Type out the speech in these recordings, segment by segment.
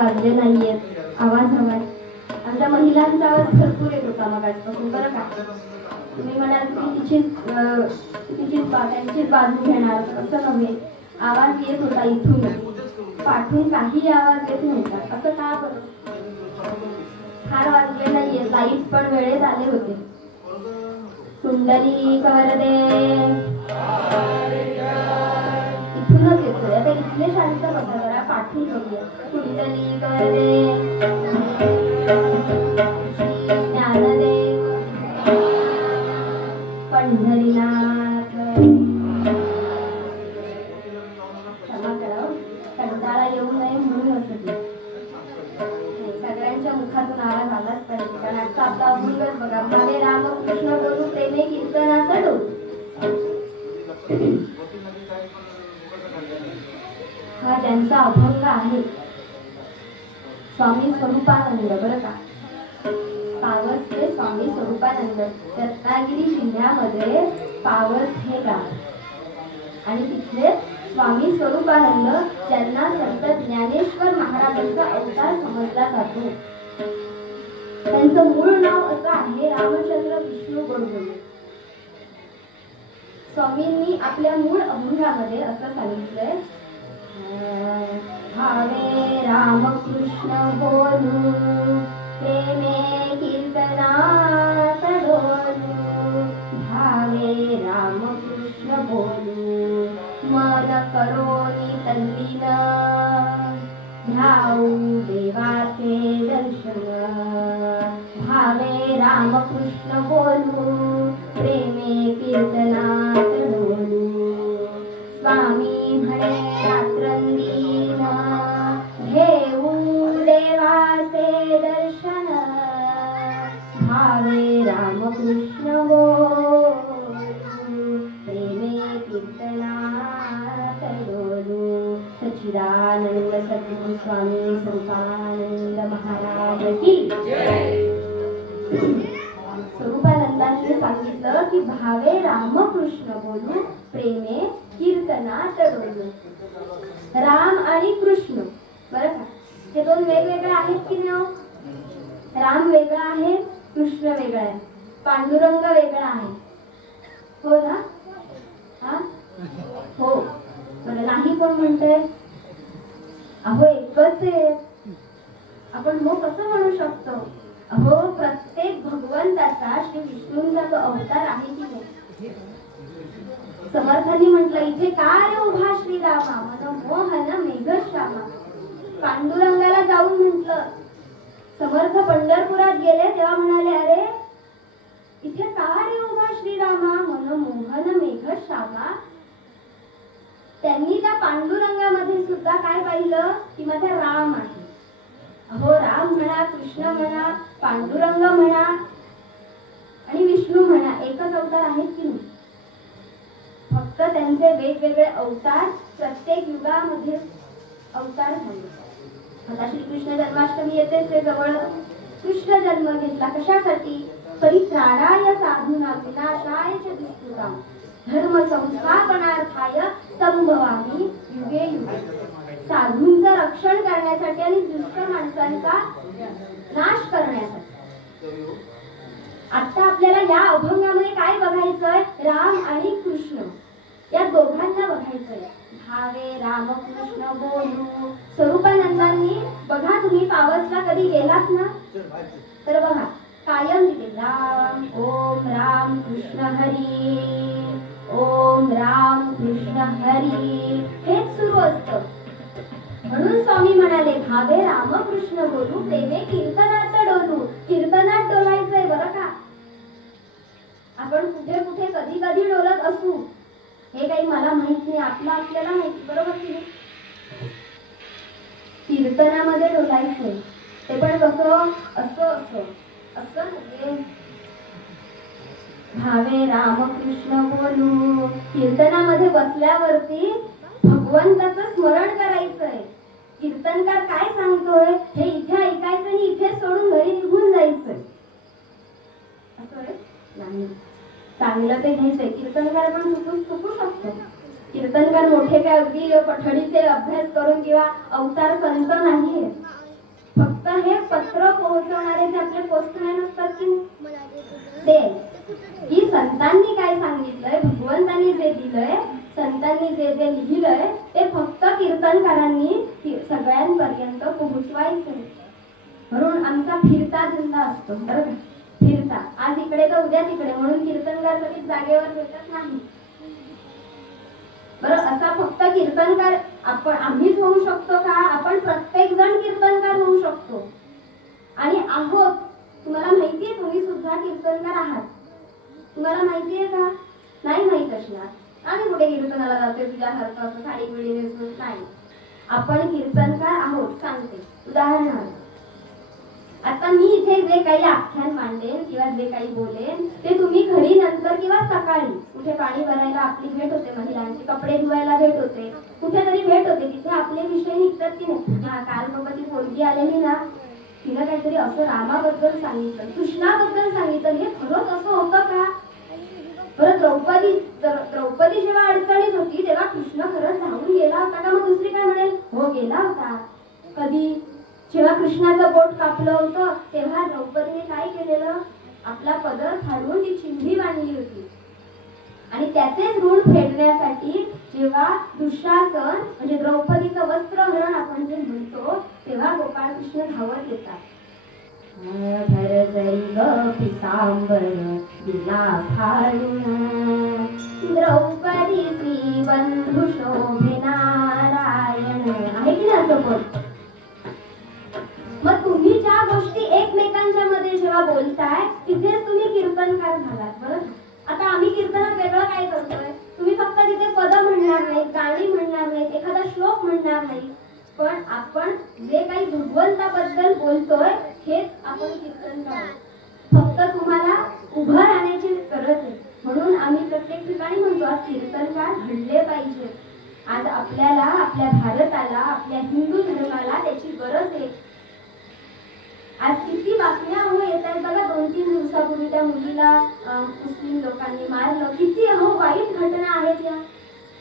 वाजले नाहीयेत, आवाज हवाय. आमच्या महिलांचा आवाज भरपूर येत होता मगाचपासून बरं का. तुम्ही म्हणाल तुम्ही त्यांचीच बाजू घेणार, असं नव्हे. आवाज येत होता इथून, पाठून काही आवाज येत नव्हता. असं का बरं? फार वाजले नाहीये, लाईट पण वेळेत आले होते. कुंडली कवरदे इथूनच येतोय. आता इथले शांत बसा जरा, पाठून बघूया. कुंडली कवरदे ज्ञानदेव पंढरीनाथ. क्षमा करा, कंटाळा येऊ नये म्हणून असं सगळ्यांच्या मुखातून आवाज आलाच पाहिजे. कारण आजचा आपला अभंगच बघा, भावे रामकृष्ण बोलू प्रेमे कीर्तनाचा डोल. हा त्यांचा अभंग आहे. स्वामी स्वरूपानंद बरं का. पावस हे स्वामी स्वरूपानंद. रत्नागिरी जिल्ह्यामध्ये पावस हे गाव आणि तिथले स्वामी स्वरूपानंद, ज्यांना संत ज्ञानेश्वर महाराजांचा अवतार समजला जातो. त्यांचं मूळ नाव असं आहे रामचंद्र विष्णू गोडबोले. स्वामींनी आपल्या मूळ अभंगामध्ये असं सांगितलंय, भावे रामकृष्ण बोलू प्रेमे कीर्तनात डोलू. भावे रामकृष्ण बोलू मन करोनी तल्लीन. ध्याऊ देवाचे दर्शन. भावे रामकृष्ण बोलू प्रेमे कीर्तनात डोलू. स्वामी म्हणे रात्रंदीन घेऊ देवाचे दर्शन. भावे रामकृष्ण बोलू प्रेमे कीर्तनात डोलू. सच्चिदानंद सद्गुरु स्वामी स्वरूपानंद महाराज की जय. स्वरूपानंदांनी सांगितलं की भावे रामकृष्ण बोलू प्रेमे कीर्तनात डोलू. राम आणि कृष्ण बरं का, हे दोन वेगवेगळे आहेत की नाही? राम वेगळा आहे, कृष्ण वेगळा आहे, पांडुरंग वेगळा आहे, हो ना? हा हो बरं. नाही कोण म्हणतंय अहो एकच आहे. आपण हो कसं म्हणू शकतो? अहो प्रत्येक भगवंताचा श्री विष्णूंचा तो अवतार आहे की नाही? समर्थांनी म्हटलं इथे काय उभा श्रीरामा मनमोहन मेघश्यामा. पांडुरंगाला जाऊन म्हटलं, समर्थ पंढरपुरात गेले तेव्हा म्हणाले अरे इथे काय उभा श्रीरामा मनमोहन मेघश्यामा. त्यांनी त्या पांडुरंगामध्ये सुद्धा काय पाहिलं की माझा राम आहे. अहो राम म्हणा, कृष्ण म्हणा, पांडुरंग म्हणा आणि विष्णू म्हणा, एकच अवतार आहेत की नाही? फक्त त्यांचे वेगवेगळे अवतार प्रत्येक युगामध्ये अवतार झाले. आता श्रीकृष्ण जन्माष्टमी येते, ते जवळ कृष्ण जन्म घेतला. कशासाठी? परित्राणाय साधूनां विनाशाय च दुष्कृतां धर्म संस्थापनार्थाय संभवामि युगे युगे. साधूंचं रक्षण करण्यासाठी आणि दुष्ट माणसांचा नाश करण्यासाठी. आता आपल्याला या अभंगामध्ये काय बघायचंय? राम आणि कृष्ण या दोघांना बघायचंय. भावे रामकृष्ण बोलू. स्वरूपानंदांनी बघा, तुम्ही पावसला कधी गेलात ना तर बघा कायम तिथे राम ओम राम कृष्ण हरी, ओम राम कृष्ण हरी हेच सुरू असतं. म्हणून स्वामी म्हणाले भावे रामकृष्ण बोलू प्रेमे कीर्तनात डोलू. कीर्तनात डोलायचंय बरं का. आपण कुठे कुठे कधी कधी डोलत असू हे काही मला माहित नाही, आपल्याला माहिती बरोबर की नाही? कीर्तनामध्ये डोलायचंय ते पण कसं? असं म्हणजे भावे रामकृष्ण बोलू. कीर्तनामध्ये बसल्यावरती भगवंताचं स्मरण करायचंय. कीर्तनकार काय सांगतोय हे इथे ऐकायचं आणि इथे सोडून घरी निघून जायचंय असं नाही. चांगलं ते घ्यायचंय. कीर्तनकार पण चुकू शकतो. कीर्तनकार मोठे काय अगदी पठडीचे अभ्यास करून किंवा अवतार संत नाहीये. फक्त हे पत्र पोहोचवणारे जे आपले पोस्टमॅन असतात की ते की संतांनी काय सांगितलंय, भगवंतांनी जे दिलंय, संतांनी जे जे लिहिलंय ते फक्त कीर्तनकारांनी सगळ्यांपर्यंत पोहोचवायचं. म्हणून आमचा फिरता धंदा असतो, बरं का? फिरता, आज इकडे तर उद्या तिकडे, म्हणून कीर्तनकार कधीच जागेवर भेटत नाही. बरं, असा फक्त कीर्तनकार आम्हीच होऊ शकतो का? आपण प्रत्येक जण कीर्तनकार होऊ शकतो आणि आहोत. तुम्हाला माहितीये तुम्ही सुद्धा कीर्तनकार आहात. तुम्हाला माहितीये का? नाही माहित असणार. आम्ही कुठे कीर्तनाला जातोय तुझ्यासारखं असं साडी बिडी नेसून? नाही, आपण कीर्तनकार आहोत. सांगते उदाहरणार्थ, आता मी इथे जे काही आख्यान मांडेन किंवा जे काही बोलेन ते तुम्ही घरी नंतर किंवा सकाळी कुठे पाणी भरायला आपली भेट होते, महिलांची कपडे धुवायला भेट होते, कुठेतरी भेट होते, तिथे आपले विषय निघतात की नाही. हा, काल बाबा ती पोरगी आलेली ना, तिला काहीतरी असं रामाबद्दल सांगितलं, कृष्णाबद्दल सांगितलं, हे खरंच असं होतं का? बरं, द्रौपदी जेव्हा अडचणीत होती तेव्हा कृष्ण खरंच धावून गेला होता का? मग दुसरी काय म्हणेल, हो गेला होता. कधी? जेव्हा कृष्णाचं बोट कापलं होतं तेव्हा द्रौपदीने काय केलेलं? आपला पदर फाडून ती चिंधी बांधली होती. आणि त्याचेच ऋण फेडण्यासाठी जेव्हा दुःशासन म्हणजे द्रौपदीचं वस्त्रहरण आपण जे म्हणतो तेव्हा गोपाळकृष्ण धावत येतात. पितांबर दिला फाडून द्रौपदी श्री बंधू शोभे नारायण, आहे की नाही असं बोल? मग तुम्ही ज्या गोष्टी एकमेकांच्या मध्ये जेव्हा बोलताय तिथेच तुम्ही कीर्तनकार झालात. बरं, आता आम्ही कीर्तनात वेगळं काय करतोय? तुम्ही फक्त तिथे पद म्हणणार नाहीत, गाणी म्हणणार नाहीत, एखादा श्लोक म्हणणार नाही, पण आपण जे काही भगवंताबद्दल बोलतोय हेच आपण कीर्तनकार. फक्त तुम्हाला उभं राहण्याची गरज आहे. म्हणून आम्ही प्रत्येक ठिकाणी म्हणतो आज कीर्तनकार घडले पाहिजे. आज आपल्याला, आपल्या भारताला, आपल्या हिंदू धर्माला त्याची गरज आहे. आज किती बातम्या येत आहेत बघा. 2-3 दिवसापूर्वी त्या मुलीला मुस्लिम लोकांनी मारलं. किती वाईट घटना आहेत या.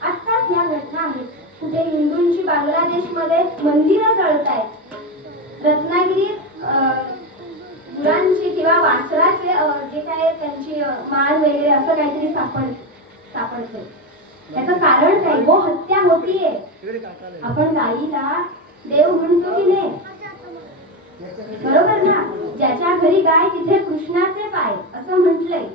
आत्ताच या घटना आहेत. कुठे हिंदूंची बांगलादेशमध्ये मंदिरं जळत आहेत. रत्नागिरीत गुरांची किंवा वासराचे जे काय त्यांची माळ वगैरे असं काहीतरी सापडते. त्याचं कारण काय? गो हत्या होतीये. आपण गाईला देव म्हणतो की नाही? बरोबर ना? ज्याच्या घरी गाय तिथे कृष्णाचे पाय असं म्हटलंय.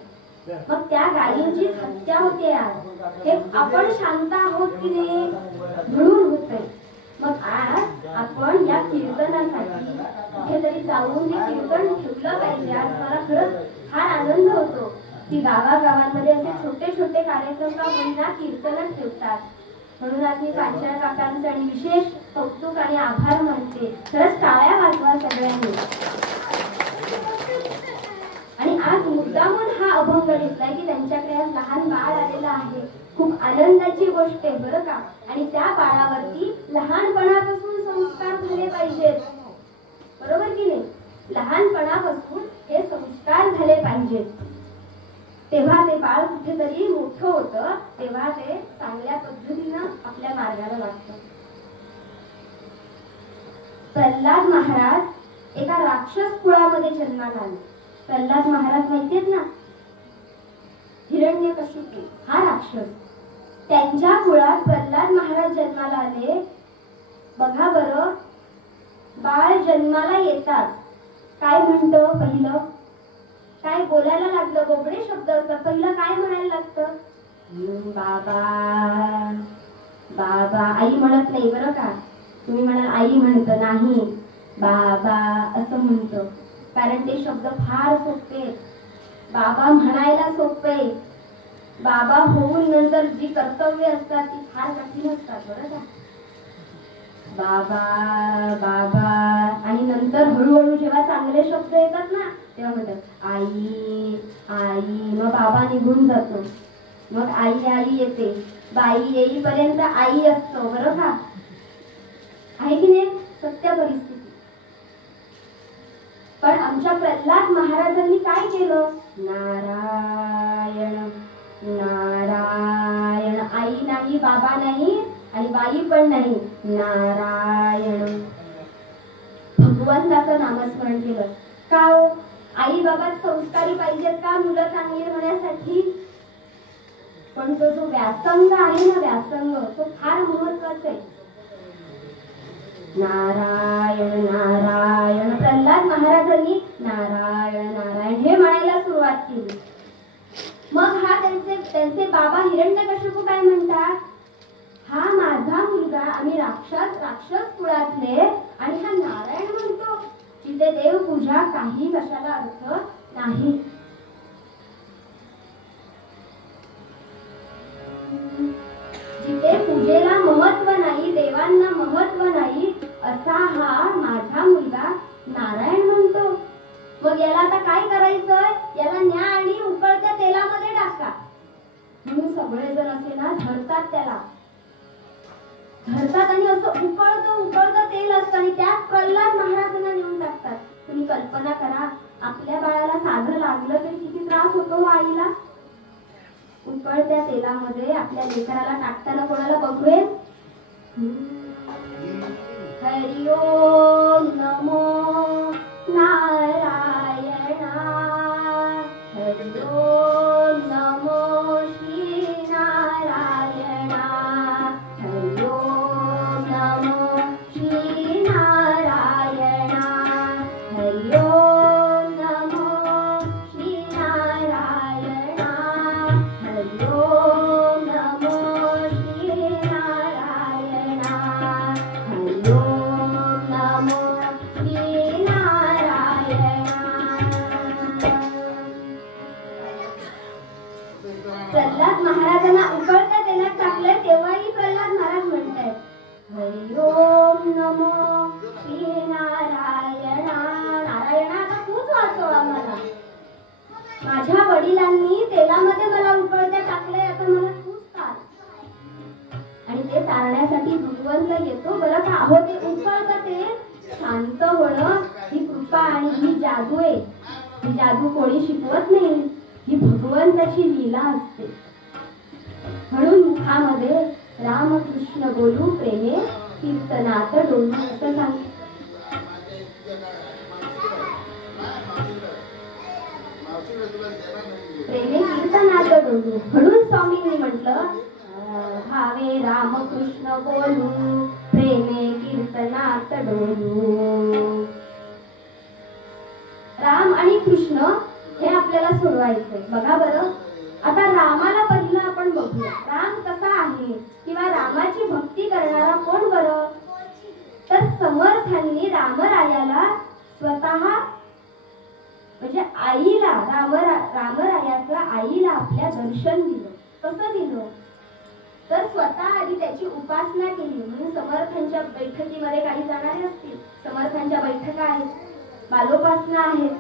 मग त्या गायींची हत्या होते आज. हे आपण शांत आहोत की नाही? म्हणून होतंय. मग आज आपण या कीर्तनासाठी कुठेतरी जाऊन हे कीर्तन ठेवलं पाहिजे. आज मला खरंच फार आनंद होतो की गावागावांमध्ये असे छोटे छोटे कार्यक्रम का होईना कीर्तन ठेवतात. म्हणून आज मी पांचाळ काकांचं आणि विशेष कौतुक आणि आभार मानते. खरंच टाळ्या वाजवा सगळ्यांनी. आणि आज मुद्दामून हा अभंग घेतलाय की त्यांच्याकडे आज लहान बाळ आलेलं आहे. खूप आनंदाची गोष्ट आहे बरं का. आणि त्या बाळावरती लहानपणापासून संस्कार झाले पाहिजेत. बरोबर की नाही? लहानपणापासून हे संस्कार झाले पाहिजेत. तेव्हा ते बाळ कुठेतरी मोठं होतं, तेव्हा ते चांगल्या पद्धतीनं आपल्या मार्गाला लागतं. प्रल्हाद महाराज एका राक्षस कुळामध्ये जन्माला आले. प्रल्हाद महाराज माहितीयेत ना? हिरण्यकशिपू हा राक्षस. त्यांच्या कुळात प्रल्हाद महाराज जन्माला आले. बघा बरं, बाळ जन्माला येतात काय म्हणतो? पहिलं काय बोलायला लागलं? बोबडे शब्द असतात. पहिलं काय म्हणायला लागतं? बाबा बाबा. आई म्हणत नाही बरं का. तुम्ही म्हणाल आई म्हणतं, नाही, बाबा असं म्हणतो. कारण ते शब्द फार सोपे. बाबा म्हणायला सोपे. बाबा होऊन नंतर जी कर्तव्य असतात ती फार कठीण असतात बरं का. बाबा बाबा आणि नंतर हळूहळू जेव्हा चांगले शब्द येतात ना तेव्हा म्हणतात आई आई. मग बाबा निघून जातो. मग आई आई येते. बाई येईपर्यंत आई असतो बरं का. आहे की नाही? सत्य परिस्थिती. पण आमच्या प्रल्हाद महाराजांनी काय केलं? नारायण नारायण. आई नाही, बाबा नाही आणि बाई पण नाही. नारायण. भगवंताचं नामस्मरण केलं. का हो, आई बाबा संस्कारी पाहिजेत का मुलं चांगली होण्यासाठी? पण तो जो व्यासंग आहे ना, व्यासंग तो फार महत्वाचा आहे. नारायण नारायण प्रल्हाद महाराजांनी नारायण नारायण हे म्हणायला सुरुवात केली. मग हा त्यांचे बाबा हिरण्यकश्यपू काय म्हणतात? हा माझा मुलगा, आम्ही राक्षस कुळातले, आणि हा नारायण म्हणतो. जिथे देव पूजा काही कशाला अर्थ नाही. जिथे पूजेला महत्व नाही, देवांना महत्व नाही, असा हा माझा मुलगा नारायण म्हणतो. मग याला आता काय करायचंय? याला न्या आणि उकळत्या तेलामध्ये टाका. म्हणून सगळेजण असे ना धरतात, त्याला धरतात आणि असं उकळतं तेल असतं आणि त्यात प्रल्हाद महाराजांना नेऊन टाकतात. तुम्ही कल्पना करा, आपल्या बाळाला साधं लागलं तरी किती त्रास होतो आईला. उकळत्या तेलामध्ये आपल्या लेकराला टाकताना कोणाला बघवेल? हरि ओम नमो नारायणा, हरि ओम नमो श्री नारायणा, हरि ओम नमो श्री नारायणा, हरि ओम नमो श्री नारायणा, हरि ओम नमो श्री नारायणा, हरि ओम नमो श्री नारायणा. प्रल्हाद महाराजांना उकळत्या तेलात टाकलंय तेव्हाही प्रल्हाद महाराज म्हणतायत हरि ओम नमो श्री नारायणा. नारायणा आता तूच वाचव आम्हाला. माझ्या वडिलांनी तेलामध्ये मला उकळत्या टाकलंय, आता मला तूच तार. आणि ते तारण्यासाठी भगवंत येतो बरं का. अहो ते उकळतं ते शांत होणं ही कृपा आणि ही जादू आहे. ही जादू कोणी शिकवत नाही, ही भगवंताची लीला असते. म्हणून मुखामध्ये रामकृष्ण बोलू प्रेमे कीर्तनात डोलू असं सांगितलं. प्रेमे कीर्तनात डोलू म्हणून स्वामींनी म्हटलं भावे रामकृष्ण बोलू प्रेमे कीर्तनात डोलू. राम आणि कृष्ण हे आपल्याला सोडवायचंय. बघा बरं, आता रामाला पहिलं आपण बघूया. राम कसा आहे किंवा रामाची भक्ती करणारा कोण बरं? तर समर्थांनी रामरायाला स्वतः म्हणजे आईला रामरायाचं आईला आपल्या दर्शन दिलं. कसं दिलं? तर स्वतः आधी त्याची उपासना केली. म्हणून समर्थांच्या बैठकीमध्ये काही जाणारे असतील, समर्थांच्या बैठका आहेत, बालोपासना आहेत.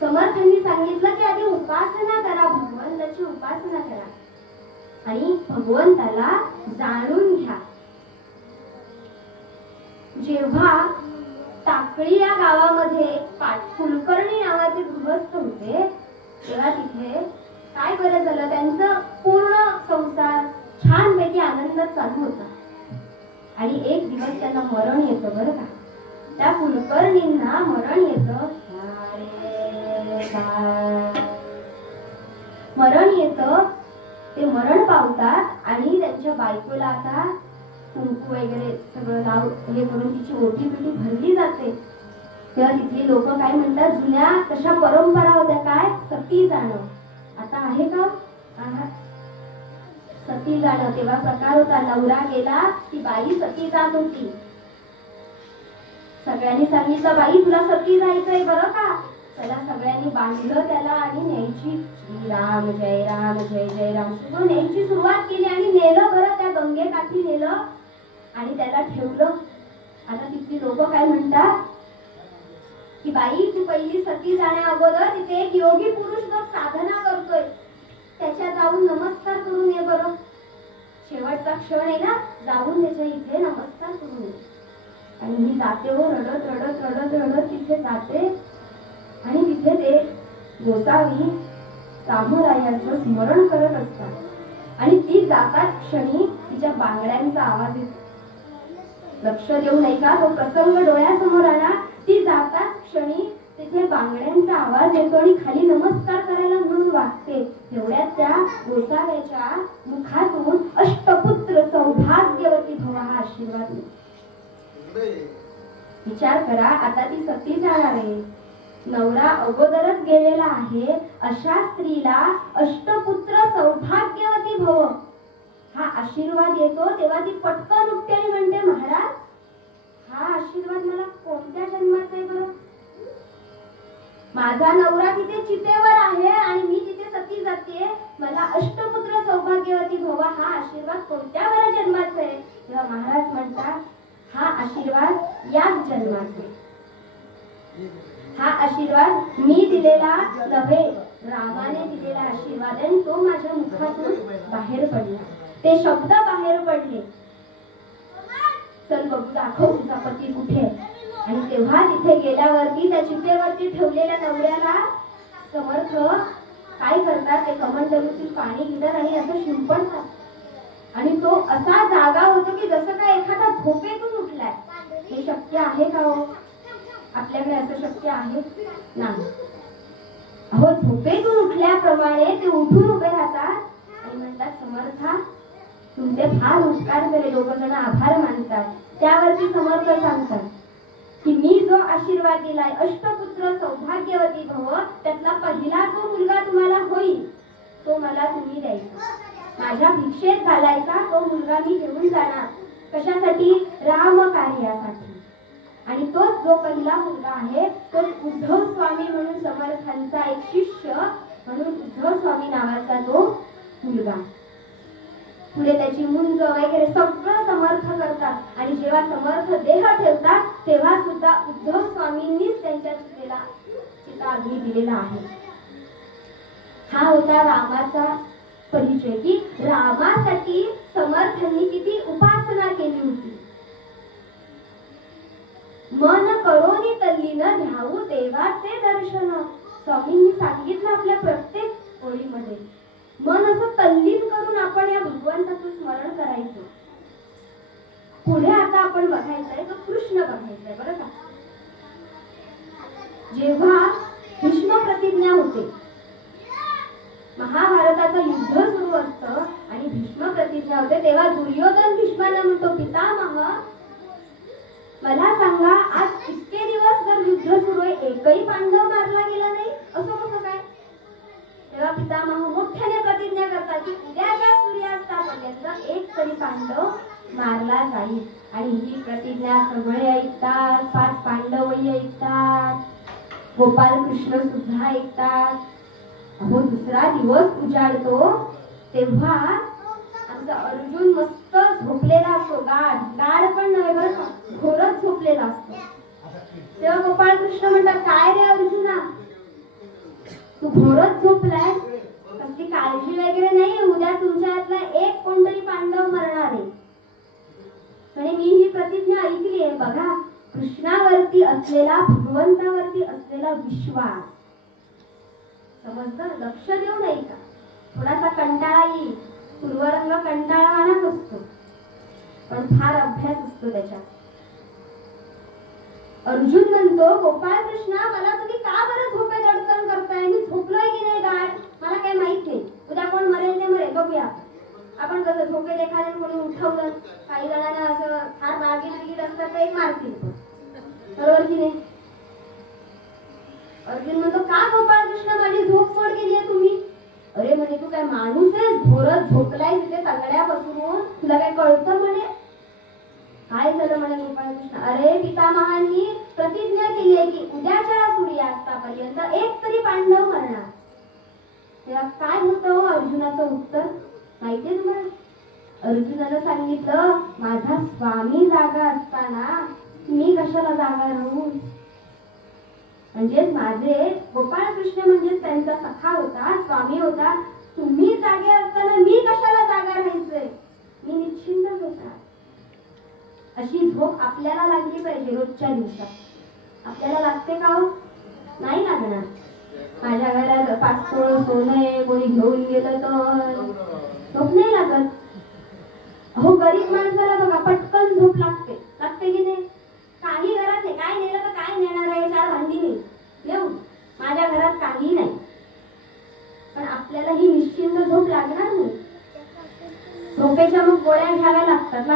समर्थांनी सांगितलं की आधी उपासना करा, भगवंताची उपासना करा आणि भगवंताला जाणून घ्या. जेव्हा टाकळी या गावामध्ये कुलकर्णी नावाचे गृहस्थ होते, तेव्हा तिथे काय बरं झालं, त्यांचं पूर्ण संसार छानपैकी आनंदात चालू होता. आणि एक दिवस त्यांना मरण येतं बरं का. त्या कुलकर्णींना मरण येतं. ते मरण पावतात आणि त्यांच्या बायकोला आता कुंकू वगैरे सगळं हे करून तिची ओटी पिटी भरली जाते. तेव्हा तिथली लोक काय म्हणतात, जुन्या तशा परंपरा होत्या, काय सती जाणं. आता आहे का? सती जाणं तेव्हा प्रकार होता. नवरा गेला ती बाई सती जात होती. सगळ्यांनी सांगितलं बाई तुला सती जायचंय बरं का. चला सगळ्यांनी बांधलं त्याला आणि न्यायची श्रीराम जय राम जय जय राम सुरू न्यायची सुरुवात केली आणि नेलं बरं, त्या गंगेकाठी नेलं आणि त्याला ठेवलं. आता तिथली लोक काय म्हणतात की बाई तू पहिली सती जाण्या अगोदर तिथे एक योगी पुरुष बघ साधना करतोय, त्याच्या जाऊन नमस्कार करून ये बरं. शेवटचा क्षण आहे ना, जाऊन त्याच्या इथे नमस्कार करून ये. आणि मी जाते हो, रडत रडत रडत रडत तिथे जाते आणि तिथे ते गोसावी रामरायाचं स्मरण करत असतात. आणि ती जाताच क्षणी तिच्या बांगड्यांचा आवाज येतो. लक्ष देऊ नाही का? तो प्रसंग डोळ्यासमोर आला. ती जाताच क्षणी तिथे बांगड्यांचा आवाज येतो आणि खाली नमस्कार करायला म्हणून वागते. तेवढ्यात त्या गोसाव्याच्या मुखातून अष्टपुत्र सौभाग्यवती भव हा आशीर्वाद मिळतो. विचार करा, आता ती सती जाणार आहे, नवरा अगोदरच गेलेला आहे, अशा स्त्रीला अष्टपुत्र सौभाग्यवती भव हा आशीर्वाद येतो. तेव्हा ती पटकन उठते आणि म्हणते, महाराज हा आशीर्वाद मला कोणत्या जन्माचा आहे बरं? माझा नवरा तिथे चितेवर आहे आणि मी तिथे सती जाते, मला अष्टपुत्र सौभाग्यवती भव हा आशीर्वाद कोणत्या बरं जन्माचा आहे? तेव्हा महाराज म्हणतात, हा आशीर्वाद याच जन्माचा आहे. हा आशीर्वाद मी दिलेला नव्हे, रामाने दिलेला आशीर्वाद आणि तो माझ्या मुखातून बाहेर पडला. ते शब्द बाहेर पडले, चल बघू दाखव तुझा पती कुठे. आणि तेव्हा तिथे गेल्यावरती त्या चितेवरती ठेवलेल्या नवऱ्याला समर्थ काय करतात, ते कमंडलूतील पाणी घेतात आणि असं शिंपडतात. आणि तो असा जागा होतो की जसं काय एखादा झोपेतून उठलाय. हे शक्य आहे का हो? आपल्याकडे असं शक्य आहे नाही. अहो, झोपेतून उठल्याप्रमाणे ते उठून उभे राहतात आणि म्हणतात, समर्था तुमचे फार उपकार झाले. दोघ जण आभार मानतात. त्यावरती समर्थ सांगतात की मी जो आशीर्वाद दिलाय अष्टपुत्र सौभाग्यवती भव, त्यातला पहिला जो मुलगा तुम्हाला होईल तो मला तुम्ही द्यायचा, माझ्या भिक्षेत घालायचा. तो मुलगा मी घेऊन जाणार. कशासाठी? राम कार्यासाठी. आणि तो जो पहिला मुलगा आहे तो उद्धव स्वामी म्हणून समर्थांचा एक शिष्य म्हणून उद्धव स्वामी नावाचा तो मुलगा. पुढे त्याची मुंज वगैरे सगळं समर्थ करतात. आणि जेव्हा समर्थ देह ठेवतात तेव्हा सुद्धा उद्धव स्वामींनीच त्यांच्या चिता अग्नी दिलेला आहे. हा होता रामाचा परिचय, की रामासाठी समर्थांनी किती उपासना केली होती. मन करोनी तल्लीन ध्याऊ देवाचे दर्शन. स्वामींनी सांगितलं आपल्या प्रत्येक ओळीमध्ये, मन असं तल्लीन करून आपण या भगवंताचं स्मरण करायचं. पुढे आता आपण बघायचंय तो कृष्ण बघायचंय बरं का. जेव्हा भीष्म प्रतिज्ञा होते, महाभारताचं युद्ध सुरू असतं आणि भीष्म प्रतिज्ञा होते, तेव्हा दुर्योधन भीष्माला म्हणतो, पितामह मला सांगा, आज इतके दिवस जर युद्ध सुरू आहे एकही पांडव मारला गेला नाही, असं कसं काय? तेव्हा पितामह मोठ्याने प्रतिज्ञा करतात की उद्याच्या सूर्यास्तापर्यंत एक तरी पांडव मारला जाईल. आणि ही प्रतिज्ञा सगळे ऐकतात, 5 पांडवही ऐकतात, गोपाल कृष्ण सुद्धा ऐकतात. अहो, दुसरा दिवस उजाडतो तेव्हा आमचा अर्जुन मस्त झोपलेला असतो. गाढ पण नव्हे बरं का, घोरच झोपलेला असतो. तेव्हा गोपाळ कृष्ण म्हणतात, काय रे अर्जुना, तू घोरच झोपलाय, कसली काळजी वगैरे नाही, उद्या तुमच्यातला एक कोणतरी पांडव मरणार आहे. आणि मी ही प्रतिज्ञा ऐकली आहे. बघा, कृष्णावरती असलेला, भगवंतावरती असलेला विश्वास समजलं. लक्ष देऊ नाही का? थोडासा कंटाळा येईल, पूर्वरंग कंटाळवाणाच असतो, पण फार अभ्यास असतो त्याच्यात. अर्जुन म्हणतो, गोपाळ कृष्णा मला तुम्ही का बरं झोपेत अडचण करताय? मी झोपलोय की नाही गाढ मला काही माहित नाही. उद्या कोण मरेल ते मरेल, बघूया. आपण कसं झोपेत एखाद्याने कोणी उठवलं, काही जणांना असं फार मार्गिट असतात तर एक मारतील, बरोबर की नाही? अर्जुन म्हणतो, का गोपाळ कृष्ण माझी झोप मोड केली आहे तुम्ही? अरे म्हणे, तू काय माणूस आहे? भोरत झोपलाय तिथे तंगड्या बसवून, तुला काय कळतं म्हणे? काय झालं म्हणे गोपाळ कृष्ण? अरे पितामहांनी प्रतिज्ञा केली आहे की उद्याच्या सूर्यास्तापर्यंत एक तरी पांडव मरणार. तेव्हा काय होतं अर्जुनाचं उत्तर माहितीये तुम्हाला? अर्जुनानं सांगितलं, माझा स्वामी जागा असताना मी कशाला जागा राहू? म्हणजेच माझे गोपाळ कृष्ण म्हणजे त्यांचा सखा होता, स्वामी होता. तुम्ही जागे असताना मी कशाला जागा राहायचंय? मी निश्चिंत होता. अशी झोप आपल्याला लागली पाहिजे रोजच्या दिवसात. आपल्याला लागते का हो? नाही लागणार. माझ्या घरात 5 तोळ सोनं आहे, कोणी घेऊन गेलं तर झोप नाही लागत. अहो, गरीब माणसाला बघा पटकन झोप लागते.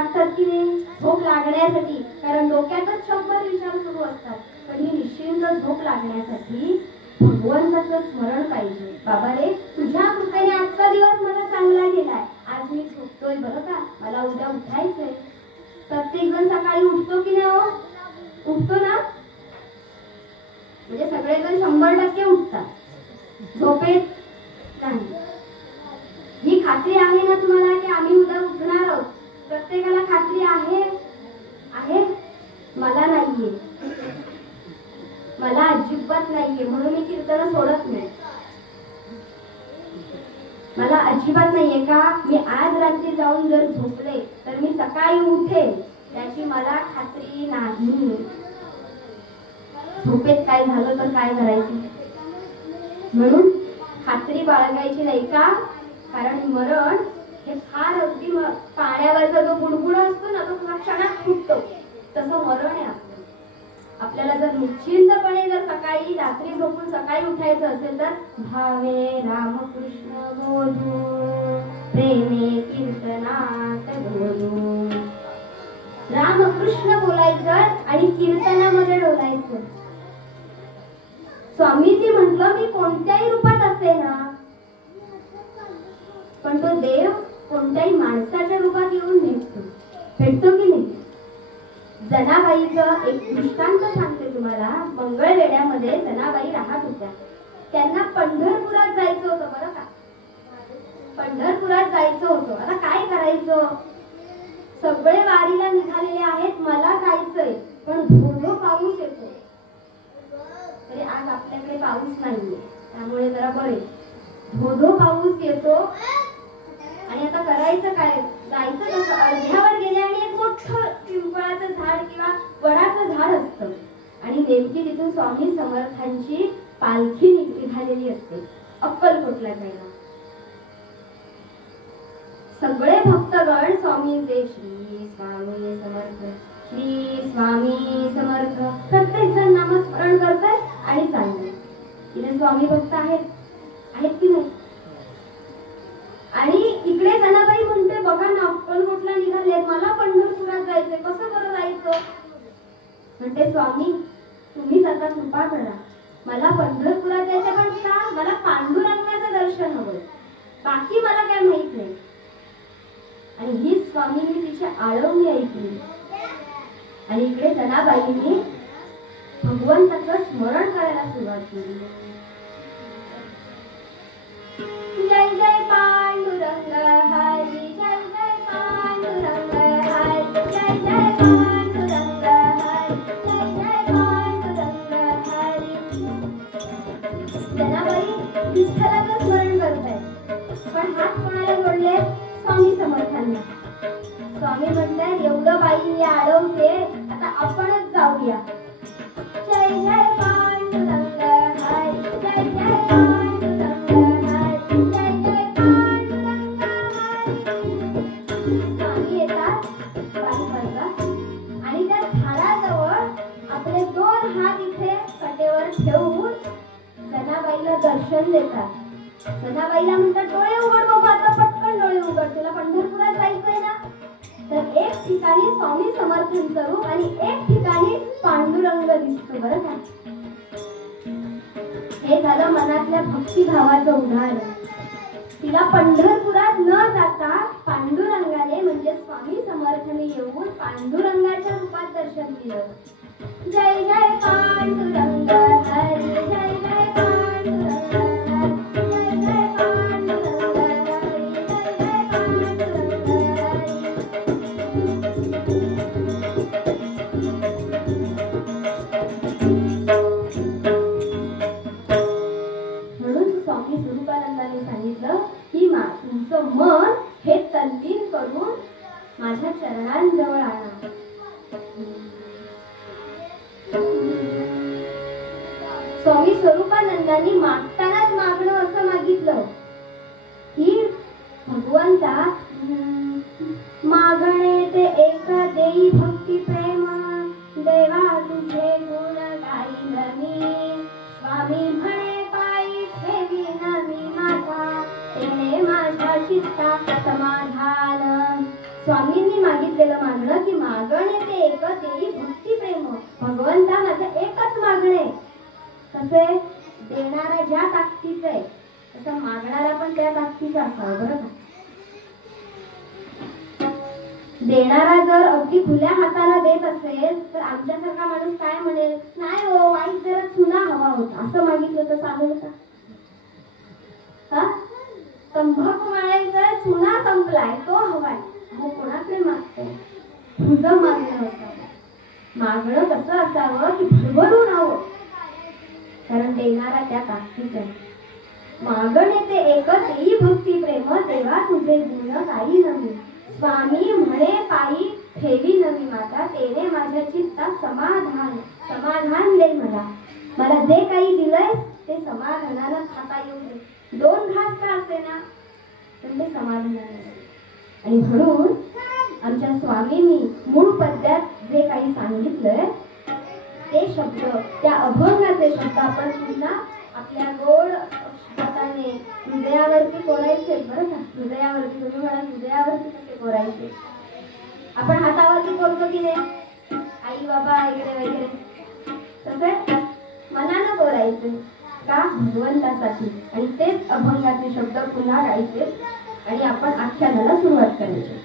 मागतात की नाही झोप लागण्यासाठी, कारण डोक्यातच 100 विचार सुरू असतात. पण ही निश्चिंत झोप लागण्यासाठी भगवंताचं स्मरण पाहिजे. बाबा रे, तुझ्या कृपेने आजचा दिवस मला चांगला गेलाय, आज मी झोपतोय बरं का, मला उद्या उठायचंय. प्रत्येक जण सकाळी उठतो की नाही? उठतो ना? म्हणजे सगळेजण 100% उठतात, झोपेत नाही. ही खात्री आहे ना तुम्हाला की आम्ही उद्या उठणार आहोत? प्रत्येकाला खात्री आहे? आहे? मला नाहीये, मला अजिबात नाहीये, म्हणून मी कीर्तन सोडत नाही. मला अजिबात नाहीये का मी आज रात्री जाऊन जर झोपले तर मी सकाळी उठेल याची मला खात्री नाही. झोपेत काय झालं तर काय करायचं, म्हणून खात्री बाळगायची नाही का? कारण मरण हे फार अगदी पाण्यावरचा जो बुडबुड असतो ना तो क्षणात फुटतो, तसं मरण आहे आपलं. आपल्याला जर निश्चिंतपणे जर सकाळी रात्री झोपून सकाळी उठायचं असेल तर भावे रामकृष्ण बोलू प्रेमे कीर्तनात बोलू. रामकृष्ण बोलायचं आणि कीर्तनामध्ये डोलायचं. स्वामीजी म्हटलं मी कोणत्याही रूपात असे ना, पण तो देव कोणत्याही माणसाच्या रूपात येऊन भेटतो की नाही? जनाबाईचं एक दृष्टांत सांगते तुम्हाला. मंगळवेढ्यामध्ये जनाबाई राहत होत्या. त्यांना पंढरपुरात जायचं होतं बरं का, पंढरपुरात जायचं होतं. आता काय करायचं, सगळे वारीला निघालेले आहेत, मला जायचंय पण धो पाऊस येतो. तरी आज आपल्याकडे पाऊस नाहीये त्यामुळे जरा बरे, धो पाऊस येतो आणि आता करायचं काय, जायचं कसं? अर्ध्यावर गेले आणि एक मोठं पिंपळाचं झाड किंवा वडाचं झाड असतं आणि नेमकी तिथून स्वामी समर्थांची पालखी निघालेली असते अक्कलकोटला जायला. सगळे भक्तगण स्वामींचे श्री स्वामी समर्थ, श्री स्वामी समर्थ प्रत्येक जण नामस्मरण करतात आणि चालले. इथे स्वामी भक्त आहेत की नाही? आणि इकडे जनाबाई म्हणते बघा ना अक्कलकोटला निघाले, मला पंढरपुरात जायचंय, कसं बरं जायचं? म्हणते स्वामी तुम्हीच आता कृपा करा, मला पंढरपुरात जायचं पण का? मला पांडुरंगाचं दर्शन हवं, बाकी मला काय माहित नाही. आणि ही स्वामींनी तिची आळवणी ऐकली आणि इकडे जनाबाईंनी भगवंताचं स्मरण करायला सुरुवात केली. जय जय पांडुरंग हरी, जय जय पांडुरंग हरी, जय जय पांडुरंग हरी, जय जय पांडुरंग हरी. जनाबाई विठ्ठलाचं स्मरण करतायत पण हात कोणाला जोडले? स्वामी समर्थांना. स्वामी म्हणतात एवढं बाई अडवते, आता आपणच जाऊया. जय जय पांडुरंग हरी, जय जय पांडुरंग हरी, जय जय पांडुरंग हरी. स्वामी येतात बाईबरोबर आणि त्या झाडाजवळ आपले 2 हात इथे कटेवर ठेवून जनाबाईला दर्शन देतात. जनाबाईला म्हणतात डोळे उघड बाबा, आता पटकन डोळे उघड, तुला पंढरपुरात जायचंय ना. तर एक ठिकाणी स्वामी समर्थांचं रूप आणि एक ठिकाणी पांडुरंग दिसतो बरं का. हे झालं मनातल्या भक्तिभावाचं उदाहरण. तिला पंढरपुरात न जाता पांडुरंगाने म्हणजे स्वामी समर्थाने येऊन पांडुरंगाच्या रूपात दर्शन दिलं. जय जय पांडुरंग हरी, जय जय पांडुरंग हरी, जय जय पांडुरंग हरी, जय जय पांडुरंग हरी. म्हणून स्वामी स्वरूपानंदाने सांगितलं की तुमचं मन हे तल्लीन करून माझ्या चरणांजवळ आणा. स्वामी स्वरूपानंदांनी मागतानाच मागणं असं मागितलं की भगवंता मागणे ते एक देई भक्ती प्रेम, देवा तुझे गुण गाईल मी. स्वामी म्हणे पायी ठेवीन मी माझा, तेने माझ्या चित्ता समाधान. स्वामींनी मागितलेलं मागणे ते एक देई भक्ती प्रेम. भगवंता माझं एकच मागणे. कसे देणारा ज्या ताकदीचा आहे तसं मागणारा पण त्या ताकदीचा असावा. बरं का? देणारा जर अगदी खुल्या हाताला देत असेल तर आमच्यासारखा माणूस काय म्हणेल, नाही हो वाईट जरा चुना हवा होता, असं मागितलं तर चालेल का? हा, तंबाखू मारायचा चुना संपलाय तो हवाय, हो कोणाकडे मागतो? तुझं मागणं असावं. मागणं कसं असावं की भरभरून हवं, कारण देणारा त्या ताकदीचा आहे. मागणे ते एक देई भक्ती प्रेम. देवा तुझे गुण काही नव्हे. स्वामी म्हणे पायी ठेवी नवी माता. तेने माझ्या चित्तात समाधान. समाधान दे मला. मला जे काही दिलंय ते समाधानानं खाता येऊ दे. 2 घास का असेना पण ते समाधानाने. आणि म्हणून आमच्या स्वामींनी मूळ पद्यात जे काही सांगितलंय ते शब्द, त्या अभंगाचे शब्द आपण पुन्हा आपल्या गोड हाताने हृदयावरती कोरायचे. बरं का? हृदयावरती, तुम्ही म्हणा हृदयावरती कसे कोरायचे? आपण हातावरती कोरतो की नाही, आई बाबा वगैरे वगैरे, तसे मनानं कोरायचे. का? भगवंतासाठी. आणि तेच अभंगाचे शब्द पुन्हा गायचे आणि आपण आख्यानाला सुरुवात करायची.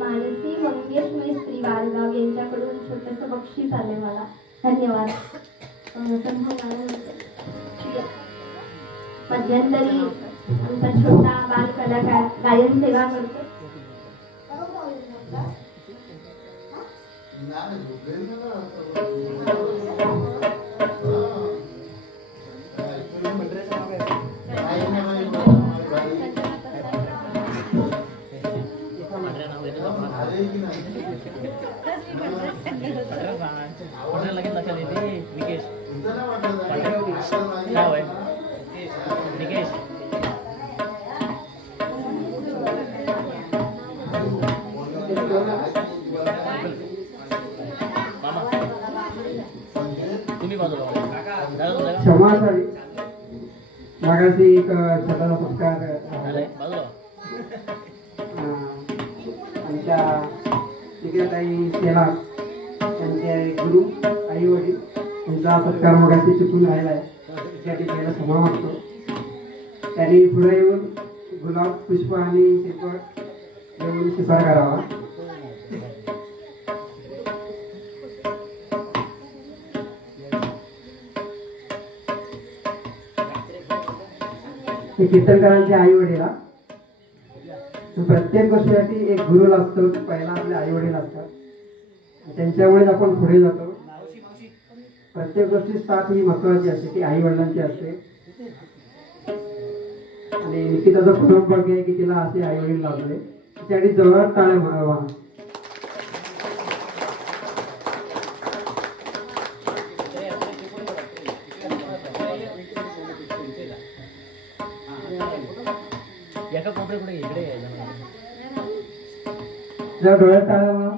मानसी मंगेश मैत्री वारगाव यांच्याकडून छोटस बक्षीस आले मला. धन्यवाद. मध्यंतरी आमचा छोटा बाल कलाकार गायन सेवा करतो. क्षमासाठी मागाशी एक छोटासा पुरस्कार आमच्या ताई सेना त्यांचे गुरु आई वडील त्यांचा सत्कार मागाशी चुकून राहिला आहे. त्यासाठी पहिला क्षमा मागतो. त्यांनी पुढे येऊन गुलाब पुष्प आणि श्रीफळ देऊन शिफार करावा. कीर्तनकारांचे आई वडील प्रत्येक गोष्टीसाठी एक गुरु लागतो. पहिला आपले आई वडील असतात, त्यांच्यामुळेच आपण पुढे जातो. प्रत्येक गोष्टी साथ ही महत्वाची असते, ती आई वडिलांची असते. आणि निकिताचा पूर्ण भाग्य आहे की तिला असे आई वडील लाभले. त्यासाठी जोरात टाळ्या म्हणावा. जरा डोळ्यात टाळ्या म्हणा.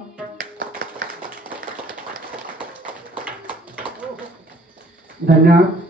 धन्यवाद.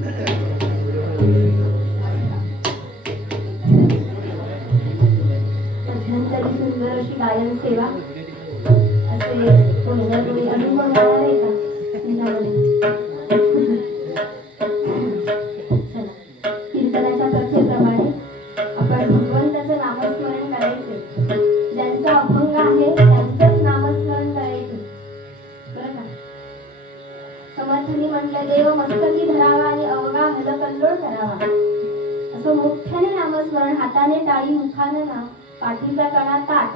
मध्यंतरी सुंदर अशी गायन सेवा असे कोणत्या कोणी अनुभव मिळाला आहे का तुमच्यामध्ये? चला, कीर्तनाच्या कथेप्रमाणे आपण भगवंताचं नामस्मरण करायचे. ज्यांचा अभंग आहे त्यांचंच नामस्मरण करायचं बरं का. समर्थांनी म्हटलं, देव मस्तकी धरावा आणि अवघा हलकल्लोळ करावा. असं मोठ्याने नामस्मरण, हाताने टाळी, मुखाने ना, पाठीचा कणा ताट,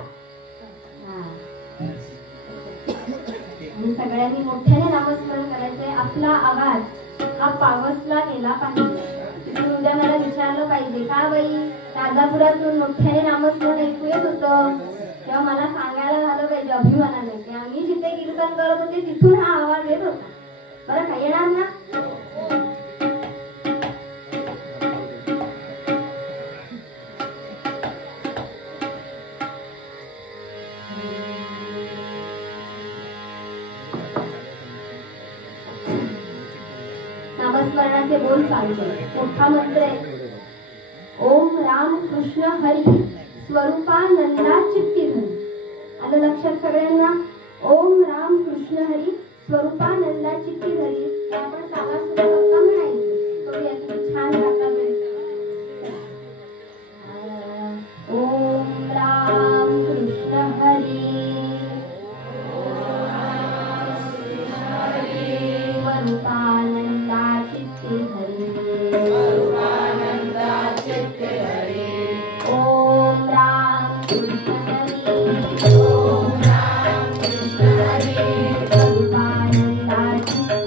आणि सगळ्यांनी मोठ्याने नामस्मरण करायचंय. आपला आवाज हा पावसला गेला पाहिजे. तुम्ही उद्या मला विचारलं पाहिजे, का बाई राजापुरातून मोठ्याने नामस्मरण ऐकू येत होतं, तेव्हा मला सांगायला झालं पाहिजे अभिमानाने की आम्ही जिथे कीर्तन करत होते तिथून हा आवाज येत होता. बरं का, येणार ना? नामस्मरणाचे बोल सांगतो. मोठा मंत्र आहे. ओम राम कृष्ण हरी स्वरूपानंदा चित्ती धरी. आलं लक्षात सगळ्यांना? ओम राम कृष्ण हरी स्वरूपानंदा चित्ती धरी. ते आपण काला सुद्धा गप्पा म्हणायचं. बघूया किती छान गाता मिळेल. ओम राम कृष्ण हरी स्वरूपानंदा चित्ती धरी. ओम राम कृष्ण हरी ओम राम कृष्ण हरी स्वरूपानंदा चित्ती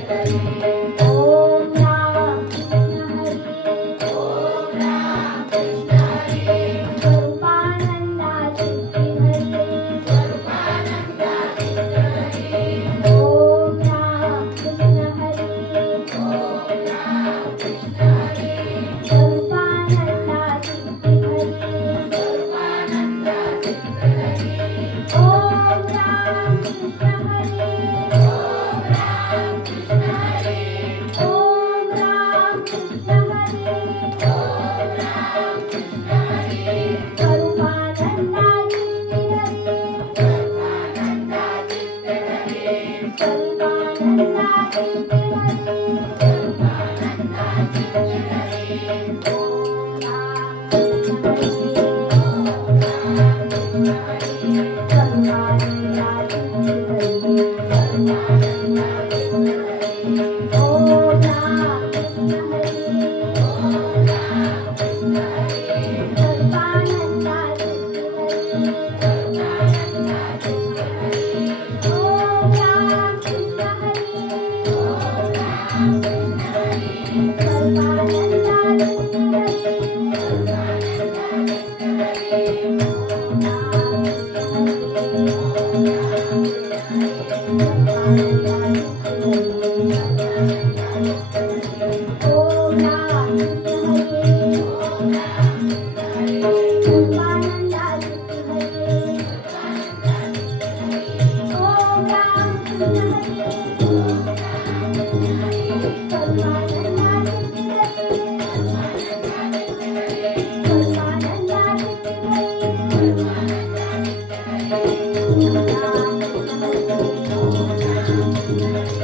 धरी. ओम राम कृष्ण हरी ओम राम कृष्ण हरी स्वरूपानंदा चित्ती धरी. ओम राम कृष्ण हरी ओम राम कृष्ण हरी स्वरूपानंदा चित्ती धरी. ओम राम कृष्ण हरी ओम राम कृष्ण हरी ओम राम कृष्ण हरी ओम राम कृष्ण हरी स्वरूपानंदा चित्ती धरी. स्वरूपानंदा चित्ती धरी. Thank you.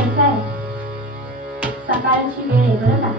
असा आहे, सकाळची वेळ आहे बरं का.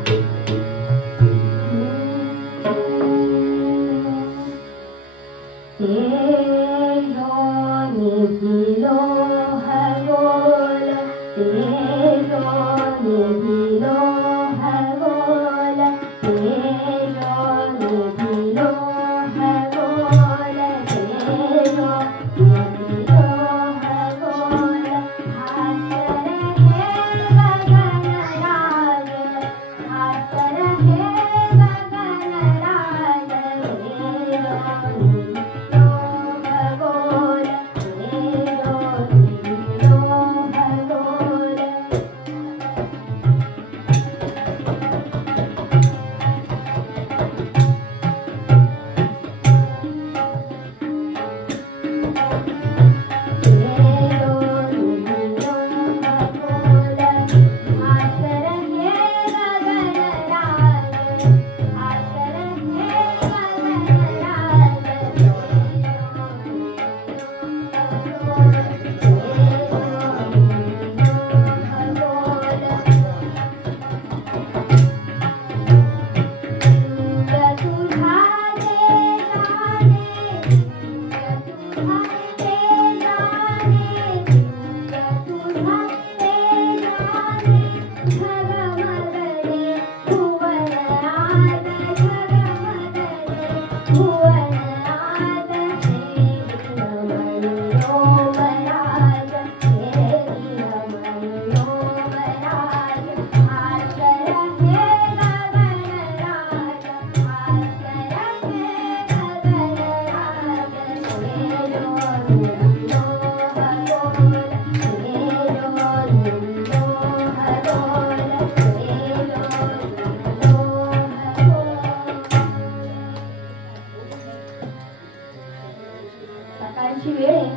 सकाळची वेळ आहे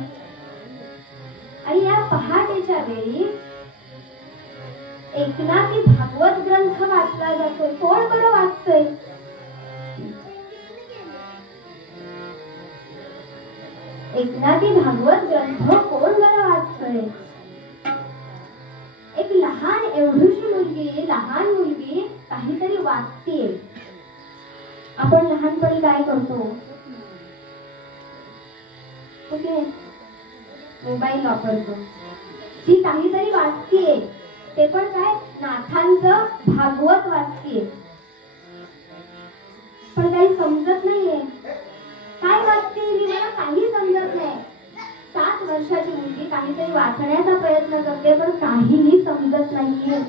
आणि या पहाटेच्या वेळी एकनाथी भागवत ग्रंथ वाचला जातोय. कोण बरं वाचतोय? एकनाथी भागवत ग्रंथ कोण बरं वाचतोय? एक लहान एवढीशी मुलगी, लहान मुलगी काहीतरी वाचतेय. आपण लहानपणी काय करतो? ओके, मोबाईल वापरतो. ती काहीतरी वाचतेय, ते पण काय नाथांचं भागवत वाचतेय, पण काही समजत नाहीये. काय वाचते मी, मला काही समजत नाही. 7 वर्षाची मुलगी काहीतरी वाचण्याचा प्रयत्न करते, पण काहीही समजत नाहीये.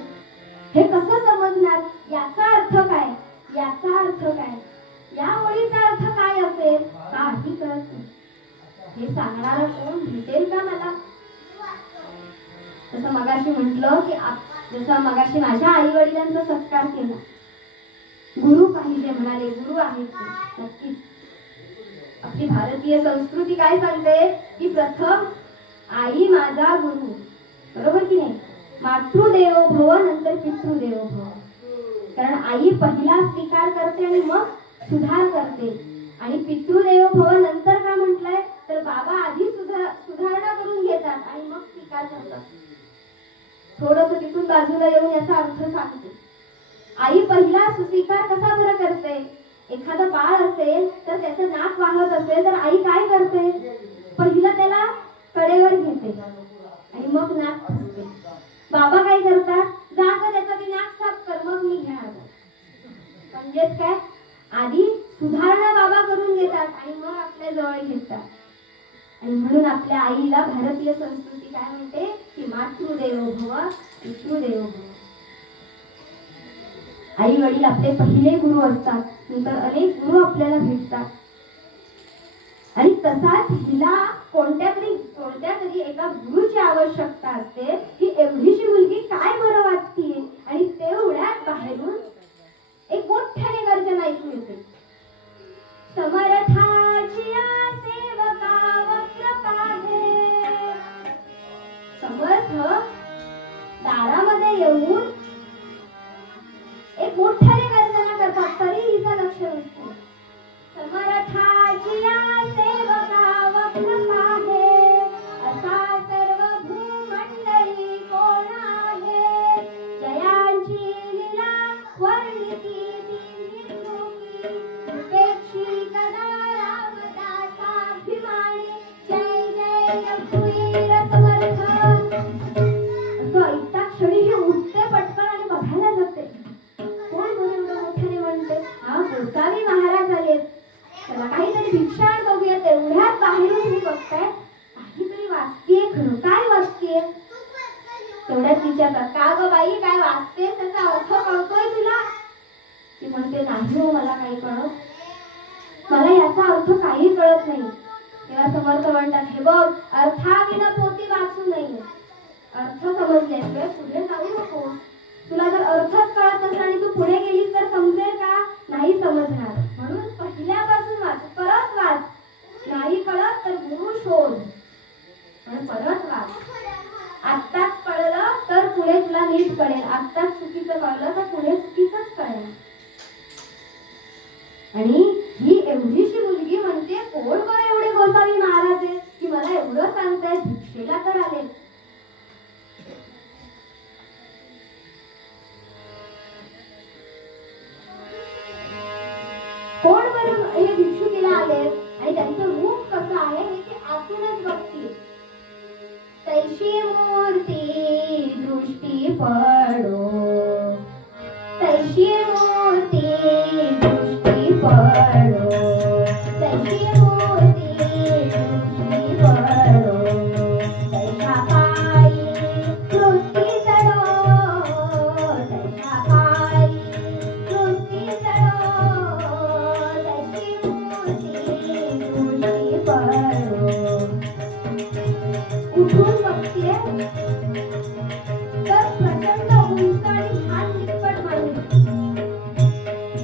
हे कसं समजणार? याचा अर्थ काय, याचा अर्थ काय, या ओळीचा अर्थ काय असेल, काही कळत नाही. हे सांगणारा कोण भेटेल का मला? जसं मगाशी म्हटलं की जसं मगाशी माझ्या आई वडिलांचा सत्कार केला, गुरु पाहिजे म्हणाले, गुरु आहेत ते नक्कीच. आपली भारतीय संस्कृती काय सांगते की प्रथम आई माझा गुरु, बरोबर की नाही? मातृदेवो भव, नंतर पितृदेवो भव. कारण आई पहिला स्वीकार करते आणि मग सुधार करते, आणि पितृदेवो भव नंतर का म्हटलंय तर बाबा आधी सुधारणा करून घेतात आणि मग स्वीकार करतात. थोडस तिथून बाजूला येऊन याचा अर्थ सांगते. आई पहिला स्वीकार कसा बरं करते? एखादं बाळ असेल तर त्याचं नाक वाहत असेल तर आई काय करते? पहिलं त्याला कडेवर घेते आणि मग नाक पुसते. बाबा काय करतात? जाग त्याचं ते नाक साफ कर, मग मी घेणार. म्हणजेच काय, आधी सुधारणा बाबा करून घेतात आणि मग आपल्या जवळ घेतात. आणि म्हणून आपल्या आईला भारतीय संस्कृती काय म्हणते की मातृदेवो भव, पितृदेवो भव. आई वडील आपले पहिले गुरु असतात, नंतर अनेक गुरु आपल्याला भेटतात. आणि तसाच हिला कोणत्या तरी एका गुरुची आवश्यकता असते की एवढीशी मुलगी काय बरं वाचतीये. आणि तेवढ्यात बाहेरून एक मोठ्याने गर्जना ऐकू येते, समर्थाचिया सेवका वक्र पाहे. समर्थ दारामध्ये येऊन एक मोठ्याने गर्जना करतात, तरी हिचा लक्ष नसतो. समर्थाचिया सेवका वक्र पाहे, असा सर्व भूमंडळी कोण आहे. रघुवीर समर्थ असं ऐकता क्षणी हे उठते पटकन आणि बघायला जाते. कोण बरं एवढं मोठ्याने म्हणते? हा गोसावी महाराज आलेत. चला काहीतरी भिक्षा आण बघूया. तेवढ्यात बाहेरून तुम्ही बघताय काहीतरी वाचतीये. खरं काय वाचतीये? तेवढ्यात विचारतात, का ग बाई काय वाचतेस? त्याचा अर्थ कळतोय तुला? ती म्हणते, नाही हो मला काही कळत, मला याचा अर्थ काही कळत नाही. तेव्हा समर्थ म्हणतात, हे बघ अर्थाविना पोती वाचू नये. अर्थ समजल्याशिवाय पुढे जाऊ नको. तुला जर अर्थच कळत नसेल आणि तू पुढे गेलीस तर समजेल का? नाही समजणार. म्हणून पहिल्यापासून वाच, परत वाच. नाही कळत तर गुरु शोध आणि परत वाच. आत्ताच कळलं तर पुढे तुला नीट कळेल. आत्ताच चुकीचं कळलं तर पुढे चुकीचंच कळेल. आणि ही एवढीशी मुलगी म्हणते, कोण बरं एवढे गोसावी महाराज आहेत की मला एवढं सांगतायत? भिक्षेला तर आले. कोण बरं हे भिक्षुकीला आले आणि त्यांचं रूप कसं आहे हे ती आतूनच बघते. तैशी मूर्ती दृष्टी पडो, तैशी मूर्ती दृष्टी पडो, तैशी मूर्ती दृष्टी पडो, तैसा पायी कृती चढो, तैसा पायी कृती चढो, तैशी मूर्ती दृष्टी पडो. उठून बघते तर प्रचंड उंच आणि छान दिसपट माणूस.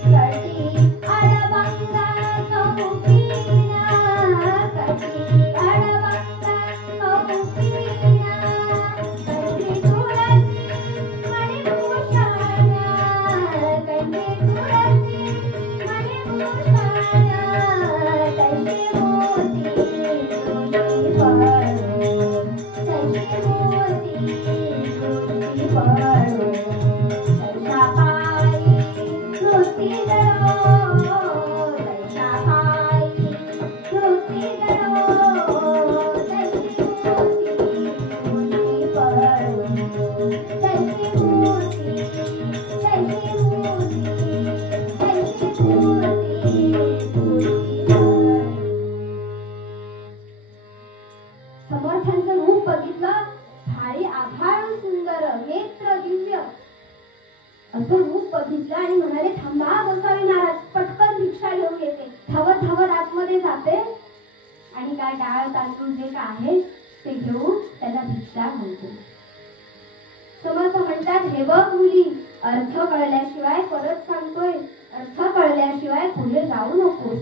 कटी अडबंगा कौपिना, कटी अडबंगा कौपिना, कंठी तुळसी मणिभूषण, कंठी तुळसी मणिभूषण, तैशी मोती दृष्टी पडो, तैशी मोती दृष्टी पडो, तैसा पायी कृती चढो, तैसा पायी कृती चढो, तैशी मोती दृष्टी पडो, तैशी मोती, तैशी मोती, तैशी मोती दृष्टी पडो. समर्थांचं रूप बघितलं, भारी आभाळ सुंदर, नेत्र दिव्य असं रूप बघितलं आणि म्हणाले, थांबा गोसावी महाराज, पटकन भिक्षा घेऊन येते. धावत धावत आतमध्ये जाते आणि काय डाळ तांदूळ जे काय आहे ते घेऊन त्याला भिक्षा घालते. समर्थ म्हणतात, हे बघ मुली, अर्थ कळल्याशिवाय परत सांगतोय, अर्थ कळल्याशिवाय पुढे जाऊ नकोस.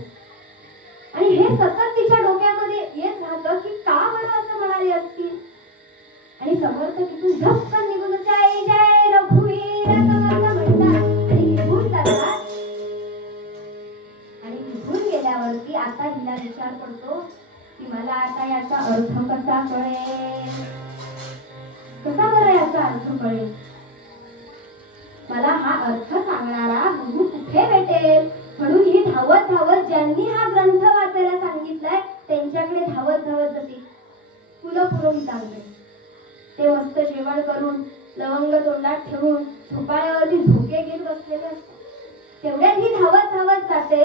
आणि हे सतत तिच्या डोक्यामध्ये येत राहतं की का बरं असं म्हणाले असतील. आणि समर्थ तिथून झपकन निघून जय जय रघुवीर समर्थ म्हणतात आणि निघून जातात. आणि निघून गेल्यावरती आता हिला विचार पडतो की मला आता याचा अर्थ कसा कळेल, कसा बरं याचा अर्थ कळेल. मला हा अर्थ सांगणारा गुरु कुठे भेटेल. म्हणून ही धावत धावत ज्यांनी हा ग्रंथ वाचायला सांगितलाय त्यांच्याकडे धावत धावत जाते. कुलपुरोहितांकडे. ते मस्त जेवण करून लवंग तोंडात ठेवून झोपाळ्यावरती झोके घेत बसलेले असतात. तेवढ्यात ही धावत धावत जाते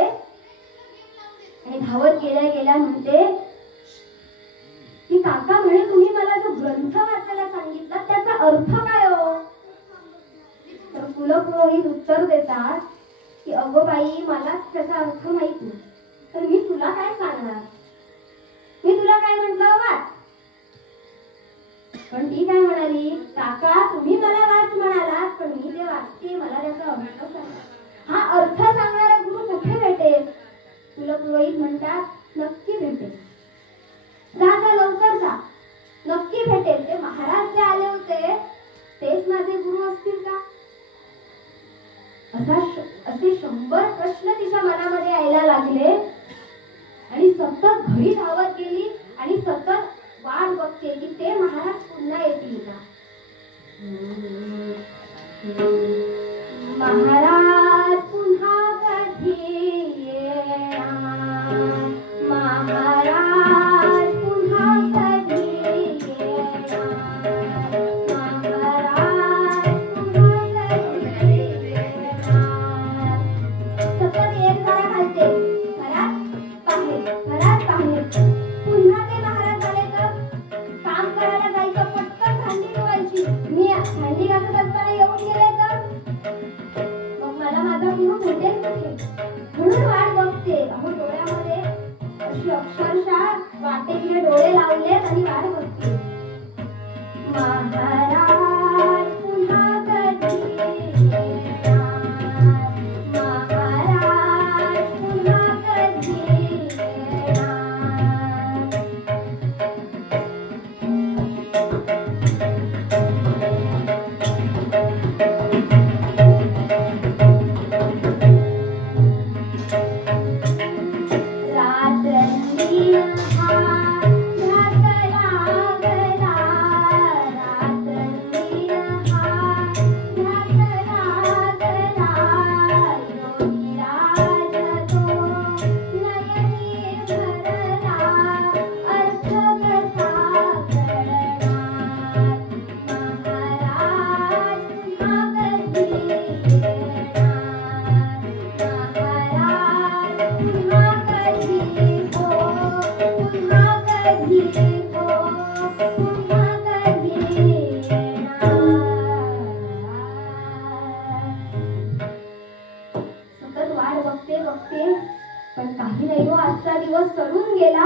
आणि धावत गेल्या गेल्या म्हणते की काका म्हणे तुम्ही मला जो ग्रंथ वाचायला सांगितला त्याचा अर्थ काय हो. तर कुलपुरोहित उत्तर देतात की अगो बाई मलाच त्याचा अर्थ माहित नाही, तर मी तुला काय सांगणार. मी तुला काय म्हटलं वाच. पण ती काय म्हणाली, काका तुम्ही मला वाच म्हणालात पण मी ते वाचते, मला त्याचा अर्थ सांगा. हा अर्थ सांगणारा गुरु कुठे भेटेल. कुलपुरोहित म्हणतात नक्की भेटेल. जा जा लवकर जा, नक्की भेटेल. ते महाराज जे आले होते तेच माझे गुरु असतील का. असे 100 प्रश्न तिच्या मनामध्ये यायला लागले आणि सतत घरी धावत गेली आणि सतत वाट बघते की ते महाराज पुन्हा येतील का. महाराज पुन्हा कधी येणार, महाराज पुन्हा कधी आहे बाहेर. पुन्हा ते महाराज आले तर काम करायला जायचं, पटकन भांडी धुवायची. मी भांडी घासत असताना येऊन गेले तर मग मला माझा गुरु भेटेल कुठे? म्हणून वाट बघते. अहो डोळ्यामध्ये अशी अक्षरशः वाटेकडे डोळे लावलेत आणि वाट बघते. महाराज पुन्हा कधी येणार? महाराज पुन्हा कधी येणार? पण काही नाही हो, आजचा दिवस सरून गेला.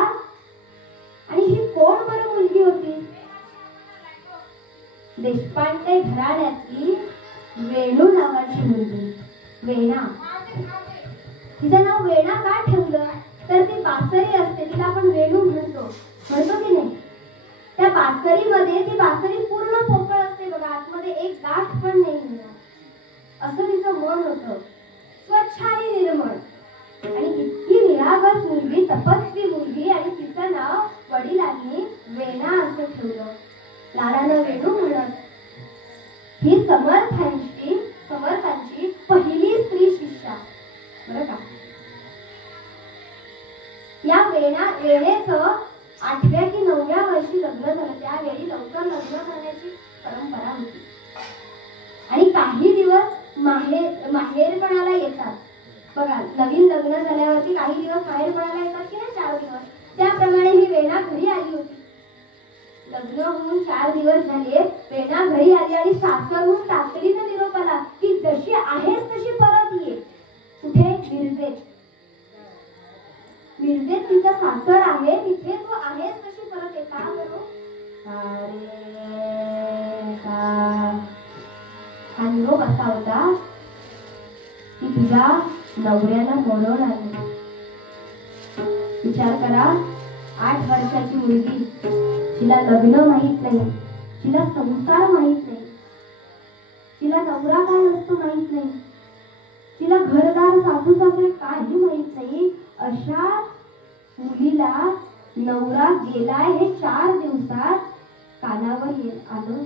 आणि ही कोण बरं मुलगी होती? देशपांडे घराण्यातली वेणू नावाची मुलगी. वेणा. तिचं नाव वेणा का ठेवलं? तर ती बासरी असते, तिला आपण वेणू म्हणतो की नाही? त्या बासरीमध्ये ती बासरी पूर्ण पोकळ असते बघा, आतमध्ये एक गाठ पण नाही मिळणार असं तिचं मन होतं. स्वच्छ आणि निर्मळ आणि इतकी निरागस मुलगी, तपस्वी मुलगी, आणि तिचं नाव वडिलांनी वेणा असं ठेवलं, लाडानं वेणू म्हणत. ही समर्थांची पहिली स्त्री शिष्या बरं का. या वेणेचं 8व्या की 9व्या वर्षी लग्न झालं. त्यावेळी लवकर लग्न करण्याची परंपरा होती आणि काही दिवस माहेरपणाला येतात बघा. नवीन लग्न झाल्यावरती काही दिवस माहेरपणाला येतात की नाही, 4 दिवस. त्याप्रमाणे ही वेणा घरी आली होती. लग्न होऊन 4 दिवस झाले, वेणा घरी आली आणि सासरहून तातडीनं निरोप आला की जशी आहेस तशी परत ये. कुठे? मिरजेत तिचं सासर आहे, तिथे तू आहेस तशी परत ये. का बरं? हा निरोप असा होता की तुझ्या नवऱ्याला मरण आले. विचार करा, 8 वर्षाची मुलगी, तिला लग्न माहित नाही, तिला संसार माहित नाही, तिला नवरा काय असतो माहित नाही, तिला घरदार सासू सासरे काही माहित नाही. अशा मुलीला नवरा गेलाय हे 4 दिवसात कानावर आलं.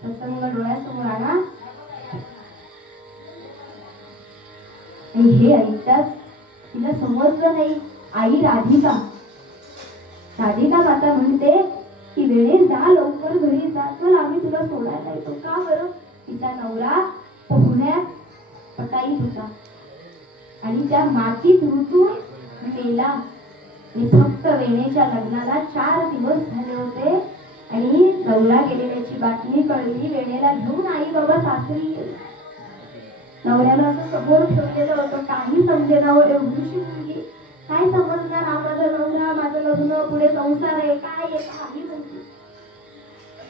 प्रसंग डोळ्यासमोर आला आणि हे ऐकताच तिला समजलं नाही. आई राधिका माता म्हणते की वेळे जा, लवकर घरी जा, चल आम्ही तुला सोडायला येतो. का बरं? तिचा नवरा पोहण्यात पटाईत होता आणि त्या मातीत रुतून मेला. आणि फक्त वेणेच्या लग्नाला 4 दिवस झाले होते आणि नवरा गेलेल्याची बातमी कळली. वेणेला घेऊन आई बाबा सासरी गेले. नवऱ्याला असं समोर ठेवलेलं होतं, काही समजेना. एवढीशी मुलगी काय समजणार? हा माझा नवरा, माझं लग्न, पुढे संसार आहे, काय आहे, काही म्हणते.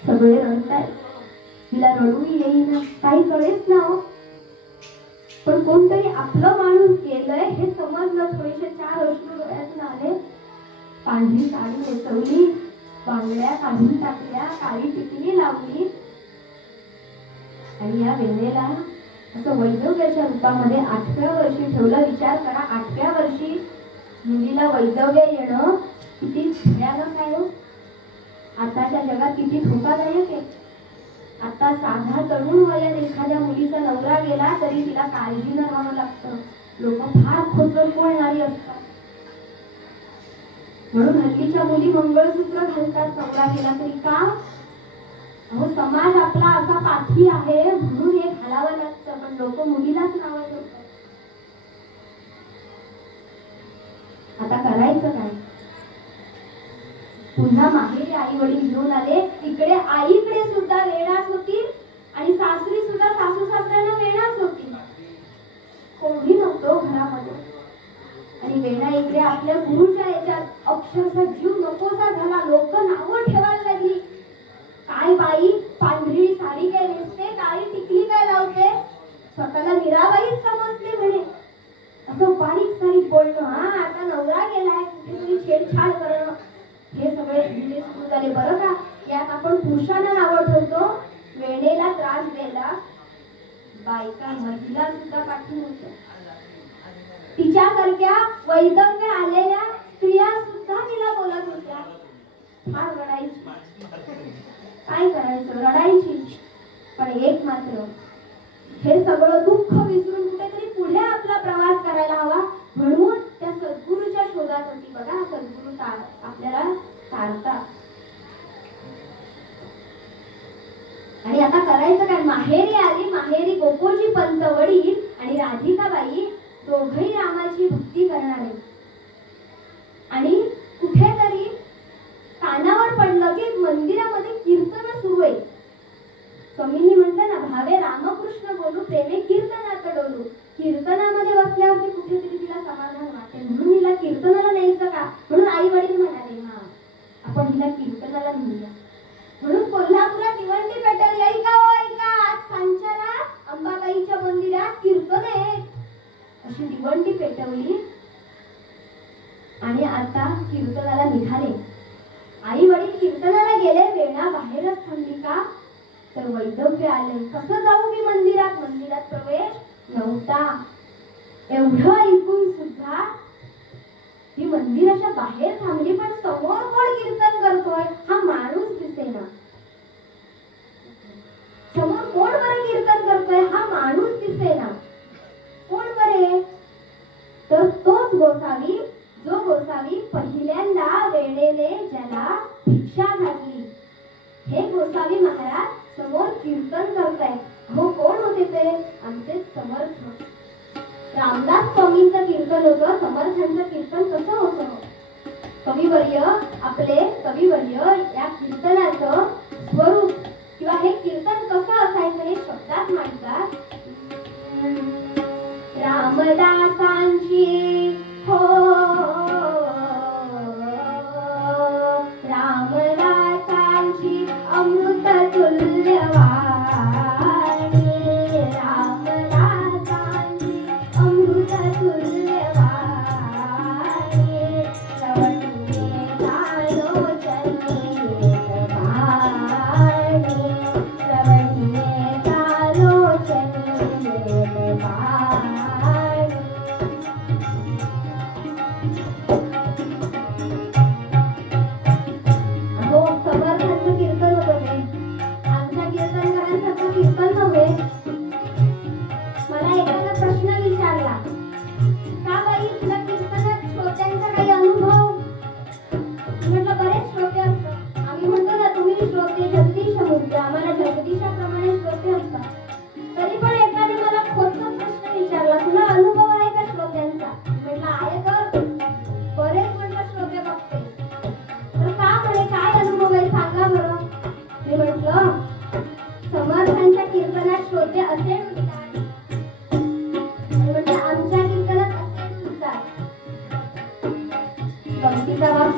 सगळे रडतायत, तिला रडूही येईना, काही कळेच ना हो. पण कोणतरी आपलं माणूस गेलंय हे समजलं. थोडेसे 4 अश्रू डोळ्यातून आले. पांढरी साडी नेसवली, बांगड्या काढून टाकल्या, काळी टिकली लावली आणि या वेळेला असं वैधव्याच्या रूपामध्ये 8व्या वर्षी ठेवलं. विचार करा, 8व्या वर्षी मुलीला वैधव्य येणं किती भयानक आहे. आताच्या जगात किती धोकादायक आहे. आता साधा तरुण वयात एखाद्या मुलीचा नवरा गेला तरी तिला काळजीनं राहावं लागतं. लोक फार खोचर बोलणारी असतात. म्हणून हल्लीच्या मुली मंगळसूत्र घालतात नवरा गेला तरी. का? अहो समाज आपला असा पाठी आहे म्हणून हे घालावं लागतं. पण लोक मुलीलाच नावं ठेवतात. आता करायचं काय? पुन्हा माहेरी आई वडील घेऊन आले. इकडे आईकडे सुद्धा वेणाच होती आणि सासरी सुद्धा सासू सासऱ्यांना वेणाच होती. कोणी नव्हतं घरामध्ये. आणि वेणा इकडे आपल्या गुरुच्या याच्यात अक्षरशः जीव नकोसा झाला. लोक नावं ठेवायला लागली. काय बाई पांढरी साडी काय नेसते, काळी टिकली काय लावते, स्वतःला मीराबाईच समजते म्हणे. असं बारीक सारीक बोलणं. हा आता नवरा गेलाय कुठेतरी छेडछाड करणं, हे सगळे धंदे सुरू झाले. बरं का, यात आपण पुरुषांना नावं ठेवतो. वेणेला त्रास द्यायला बायका महिला सुद्धा पाठी होत्या. तिच्यासारख्या वैदव्य आलेल्या स्त्रिया सुद्धा तिला बोलत होत्या. फार रडायची. काय करायचं, रडायची. पण एक मात्र, हे सगळं दुःख विसरून कुठेतरी पुढे आपला प्रवास करायला हवा म्हणून त्या सद्गुरूच्या शोधात होती. बघा, सद्गुरू आपल्याला तारतात. आणि आता करायचं काय, माहेरी आली. माहेरी गोकुळजी पंत वडील आणि राधिकाबाई दोघही रामाची भक्ती करणारे. आणि कुठेतरी कानावर पडलं की मंदिरामध्ये कीर्तन सुरू आहे. स्वामींनी म्हटलं ना, भावे रामकृष्ण बोलू प्रेमे कीर्तनात डोलू. कीर्तनामध्ये बसल्यावरती कुठेतरी तिला समाधान वाटेल म्हणून हिला कीर्तनाला न्यायचं का. म्हणून आई वडील म्हणाले, हा आपण हिला कीर्तनाला नेऊया. म्हणून कोल्हापुरात दिवंडी पेटवली. ऐका हो ऐका, आज सांच्याला अंबाबाईच्या मंदिरात कीर्तन आहे. अशी दिवंडी पेटवली. आणि आता कीर्तनाला निघाले. आई वडील कीर्तनाला गेले. वेणा बाहेरच थांबली. का तर वैदव्य आले. कसं जाऊ मी मंदिरात. मंदिरात प्रवेश नव्हता. एवढं ऐकून सुद्धा ती मंदिराच्या बाहेर थांबली. पण समोर कोण कीर्तन करतोय हा माणूस दिसेना. समोर कोण बरं कीर्तन करतोय हा माणूस दिसेना. कोण बरे, तर तोच गोसावी, जो गोसावी पहिल्यांदा वेणेने ज्याला भिक्षा घातली. हे गोसावी महाराज समोर कीर्तन करतायत. अहो कोण होते ते, आमचे समर्थ. रामदास स्वामींचं कीर्तन होतं. समर्थांचं कीर्तन कसं होतं. कविवर्य, आपले कविवर्य या कीर्तनाचं स्वरूप किंवा हे कीर्तन कसं असायचं हे शब्दात मांडतात. रामदासांची हो, रामदासांची अमृत तुल्य वाणी. रामदासांची अमृत तुल्य वाणी. श्रवणे कालोचनी वाणी. श्रवणे कालोचनी वाणी.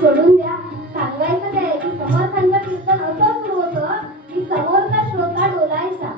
सोडून द्या. सांगायचं काय की समर्थांचं कीर्तन असं सुरू होतं की समोरचा श्रोता डोलायचा.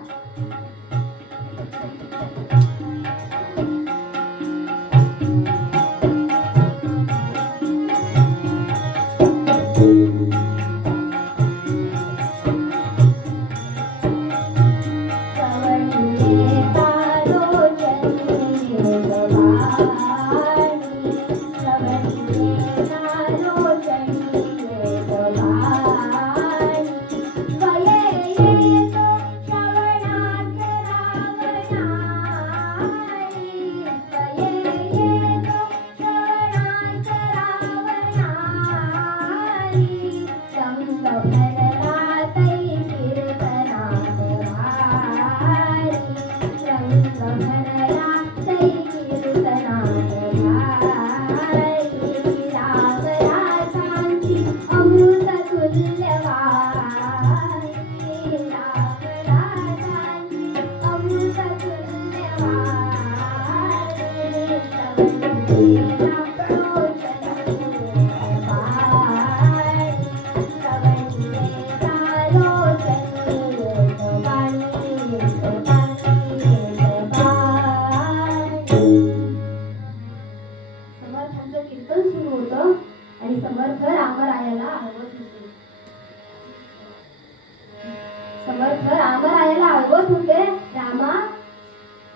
समर्थ रामरायाला आळवत होते,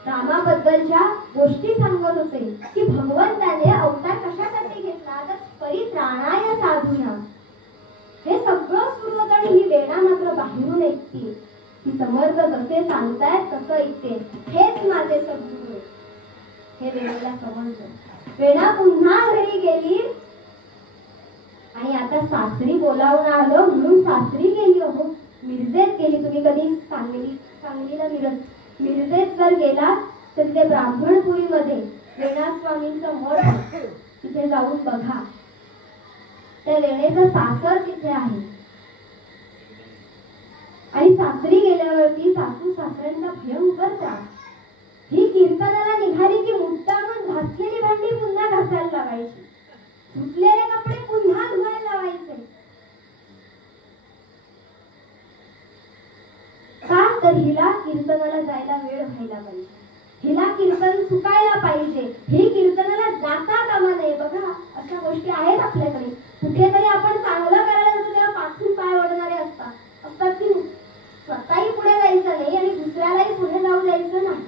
रामाबद्दलच्या गोष्टी सांगत होते की भगवंताने अवतार कशासाठी घेतला, तर परित्राणाय साधूना. हे सगळं सुरू होतं आणि ही वेणा मात्र बाहेरून ऐकते की समर्थ जसे सांगतायत तसं ऐकते. हेच माझे सद्गुरू. हे वेणेला समजलं. वेणा पुन्हा घरी गेली आणि आता सासरी बोलावून आलं म्हणून सासरी गेली. अहो मिरजेत गेली. तुम्ही कधी सांगलीला मिरजेत जर गेला तर तिथे ब्राह्मणपुरीमध्ये वेणा स्वामींचं मठ, तिथे जाऊन बघा. त्या वेणेचं सासर तिथे आहे. आणि सासरी गेल्यावरती सासू सासऱ्यांचा भयंकर त्रास. ही कीर्तनाला निघाली की मुद्दामून घासलेली भांडी पुन्हा घासायला लावायची, धुतलेले कपडे पुन्हा धुवायला लावायचे. का तर हिला कीर्तनाला जायला वेळ व्हायला पाहिजे, हिला कीर्तन चुकायला पाहिजे, ही कीर्तनाला जाता कामा नये. बघा अशा गोष्टी आहेत आपल्याकडे. कुठेतरी आपण चांगलं करायला जातो तेव्हा पाठून पाय ओढणारे असतात की स्वतःही पुढे जायचं नाही आणि दुसऱ्यालाही पुढे जाऊ द्यायचं नाही.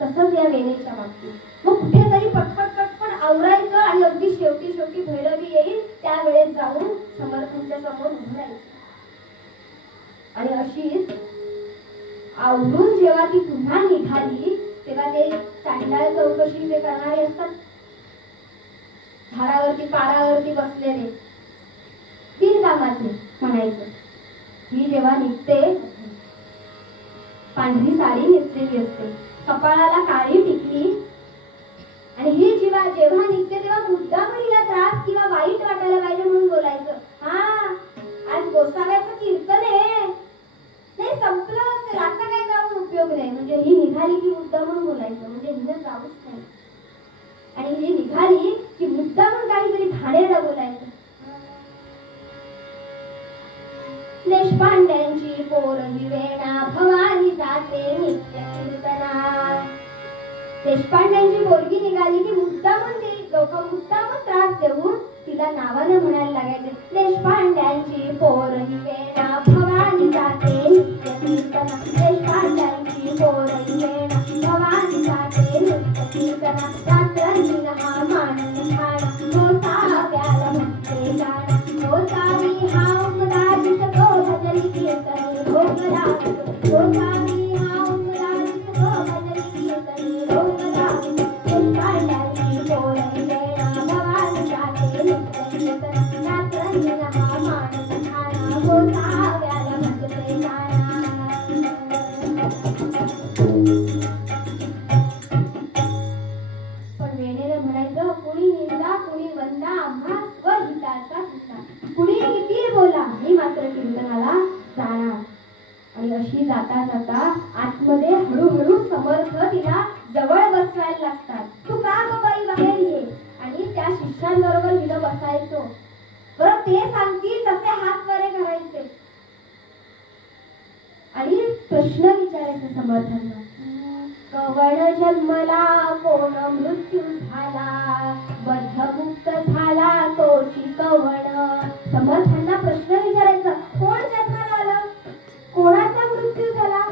तसंच या वेणेच्या बाबतीत मग कुठेतरी पटपट आवरायचं आणि अगदी शेवटी भैरवी येईल त्यावेळेस जाऊन समर्थांच्या समोर उभं राहायचं. आणि अशीच आवरून जेव्हा ती पुन्हा निघाली तेव्हा ते चांडाळ चौकशी जे करणारे असतात, झाडावरती पारावरती बसलेले बिनकामाचे म्हणायचं, ही जेव्हा निघते पांढरी साडी नेसलेली असते, कपाळाला काळी टिकली, आणि ही जेव्हा निघते तेव्हा मुद्दाम हिला त्रास किंवा वाईट वाटायला पाहिजे म्हणून बोलायचं, हा आज गोसाव्याचं कीर्तन आहे, नाही संपलं असेल आता काय जाऊन उपयोग नाही. म्हणजे ही निघाली की मुद्दा म्हणून बोलायचं, म्हणजे हिनं जाऊच नाही. आणि ही निघाली की मुद्दा म्हणून काहीतरी घाणेरडं बोलायचं. देशपांड्यांची पोर ही वेणा भवानी जाते नित्य कीर्तना. देशपांड्यांची पोरगी निघाली की मुद्दामून ती लोक मुद्दामून त्रास देऊन तिला नावानं म्हणायला लागायचे, देशपांड्यांची पोर ही वेणा भवानी जाते नित्य कीर्तना. देशपांड्यांची पोर ही वेणा भवानी जाते नित्य कीर्तना. रात्रंदिन हा मानन खाणा गोसाव्याला म्हणते गाणं. गोसावी हा उमदा दिसतो भजनी कीर्तनी भोगदास. गोसावी हा उमदा दिसतो भजनी कीर्तनी भोगदास. देशपांड्यांची पोर ही वेणा भवानी जाते नित्य कीर्तना. रात्रंदिन हा मानन खाणा गोसाव्याला म्हणते गाणं. पण वेणेला म्हणायचं, कुणी निंदा कुणी वंदा आम्हा स्वहिताचा हिता. कुणी किती बोला मी मात्र कीर्तनाला जाणार. आणि अशी जाता जाता आतमध्ये हळूहळू समर्थ तिला जवळ बसवायला लागतात. तू का ग बाई बाहेर ये. आणि त्या शिष्यांबरोबर हिला बसायचो. बरं ते सांगतील तसे हात वरे करायचे आणि प्रश्न विचारायचे समर्थांना, कवण जन्मला कोण मृत्यू झाला, बद्धमुक्त झाला तोची कवण. समर्थांना प्रश्न विचारायचा, कोण जन्माला आलं, कोणाचा मृत्यू झाला,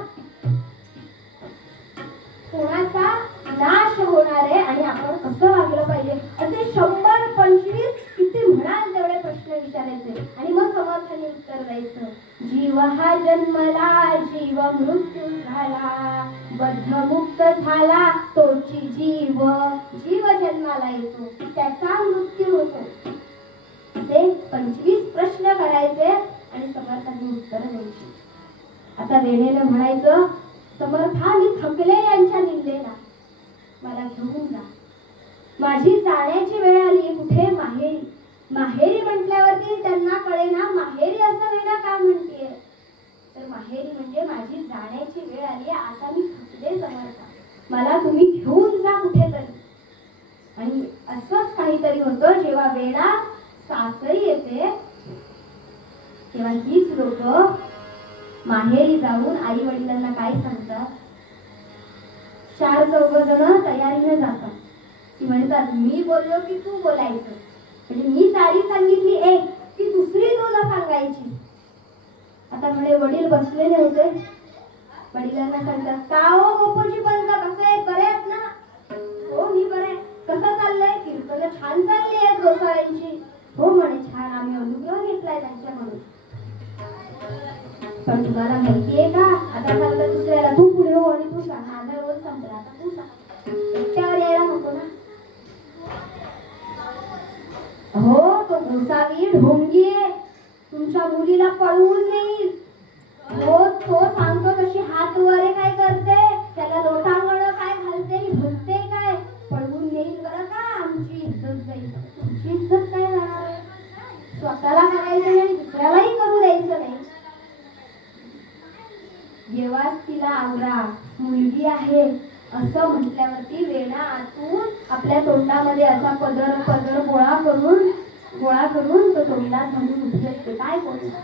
कोणाचा नाश होणार आहे आणि आपण कसं वागलं पाहिजे, असे 100-25 किती म्हणाल तेवढे प्रश्न विचारायचे. आणि मग समर्थांनी उत्तर द्यायचं, जीव हा जन्मला जीव मृत्यू झाला, बद्धमुक्त झाला तोची जीव. जीव जन्माला येतो त्याचा मृत्यू होतो. असे 25 प्रश्न करायचे आणि समर्थांनी उत्तर द्यायची. आता वेणेनं म्हणायचं, समर्था मी थकले यांच्या निंदेला, मला घेऊन जा. माझी जाण्याची वेळ आली. कुठे माहेरी. माहेरी म्हटल्यावरती त्यांना कळेना माहेरी असं वेणा का म्हणतेय. तर माहेरी म्हणजे माझी जाण्याची वेळ आली, आता मी थकले समर्था, मला तुम्ही घेऊन जा कुठेतरी. आणि असंच काहीतरी होतं. जेव्हा वेणा सासरी येते तेव्हा हीच लोक माहेरी जाऊन आई वडिलांना काय सांगतात, 4-4 जण तयारीने जातात. ती म्हणतात, मी बोललो की तू बोलायचं, म्हणजे मी चाळी सांगितली एक ती दुसरी तुला सांगायची. आता म्हणे वडील बस सांगतात, का हो गोपोजी पंत, कसं आहे, बरे आहेत ना? हो मी बरे. कसं चाललंय? कीर्तन छान चालली आहेत गोसाव्यांची. हो म्हणे, छान, आम्ही अनुग्रह घेतलाय त्यांच्याकडून. पण तुम्हाला माहितीये का, आता सांगता दुसऱ्याला, तू पुढे हो आणि तू सांग. माझा रोज संपला, आता तू सांग. एकट्यावर यायला नको ना. हो, तो गोसावी ढोंगी आहे, तुमच्या मुलीला पळवून नेईल. हो, तो सांगतो तशी हात वरे काय करते, त्याला लोटांगण काय घालते, भसते काय, पळवून नेईल बरं का. आमची इज्जत जाईल. तुमची इज्जत काय जाणार? स्वतःला करायचं नाही, दुसऱ्यालाही करू द्यायचं नाही. जेव्हाच तिला आवरा, मुलगी आहे असं म्हटल्यावरती वेणा आतून आपल्या तोंडामध्ये असा पदर पदर गोळा करून तो तोंडात म्हणून उभी असते. काय बोलणार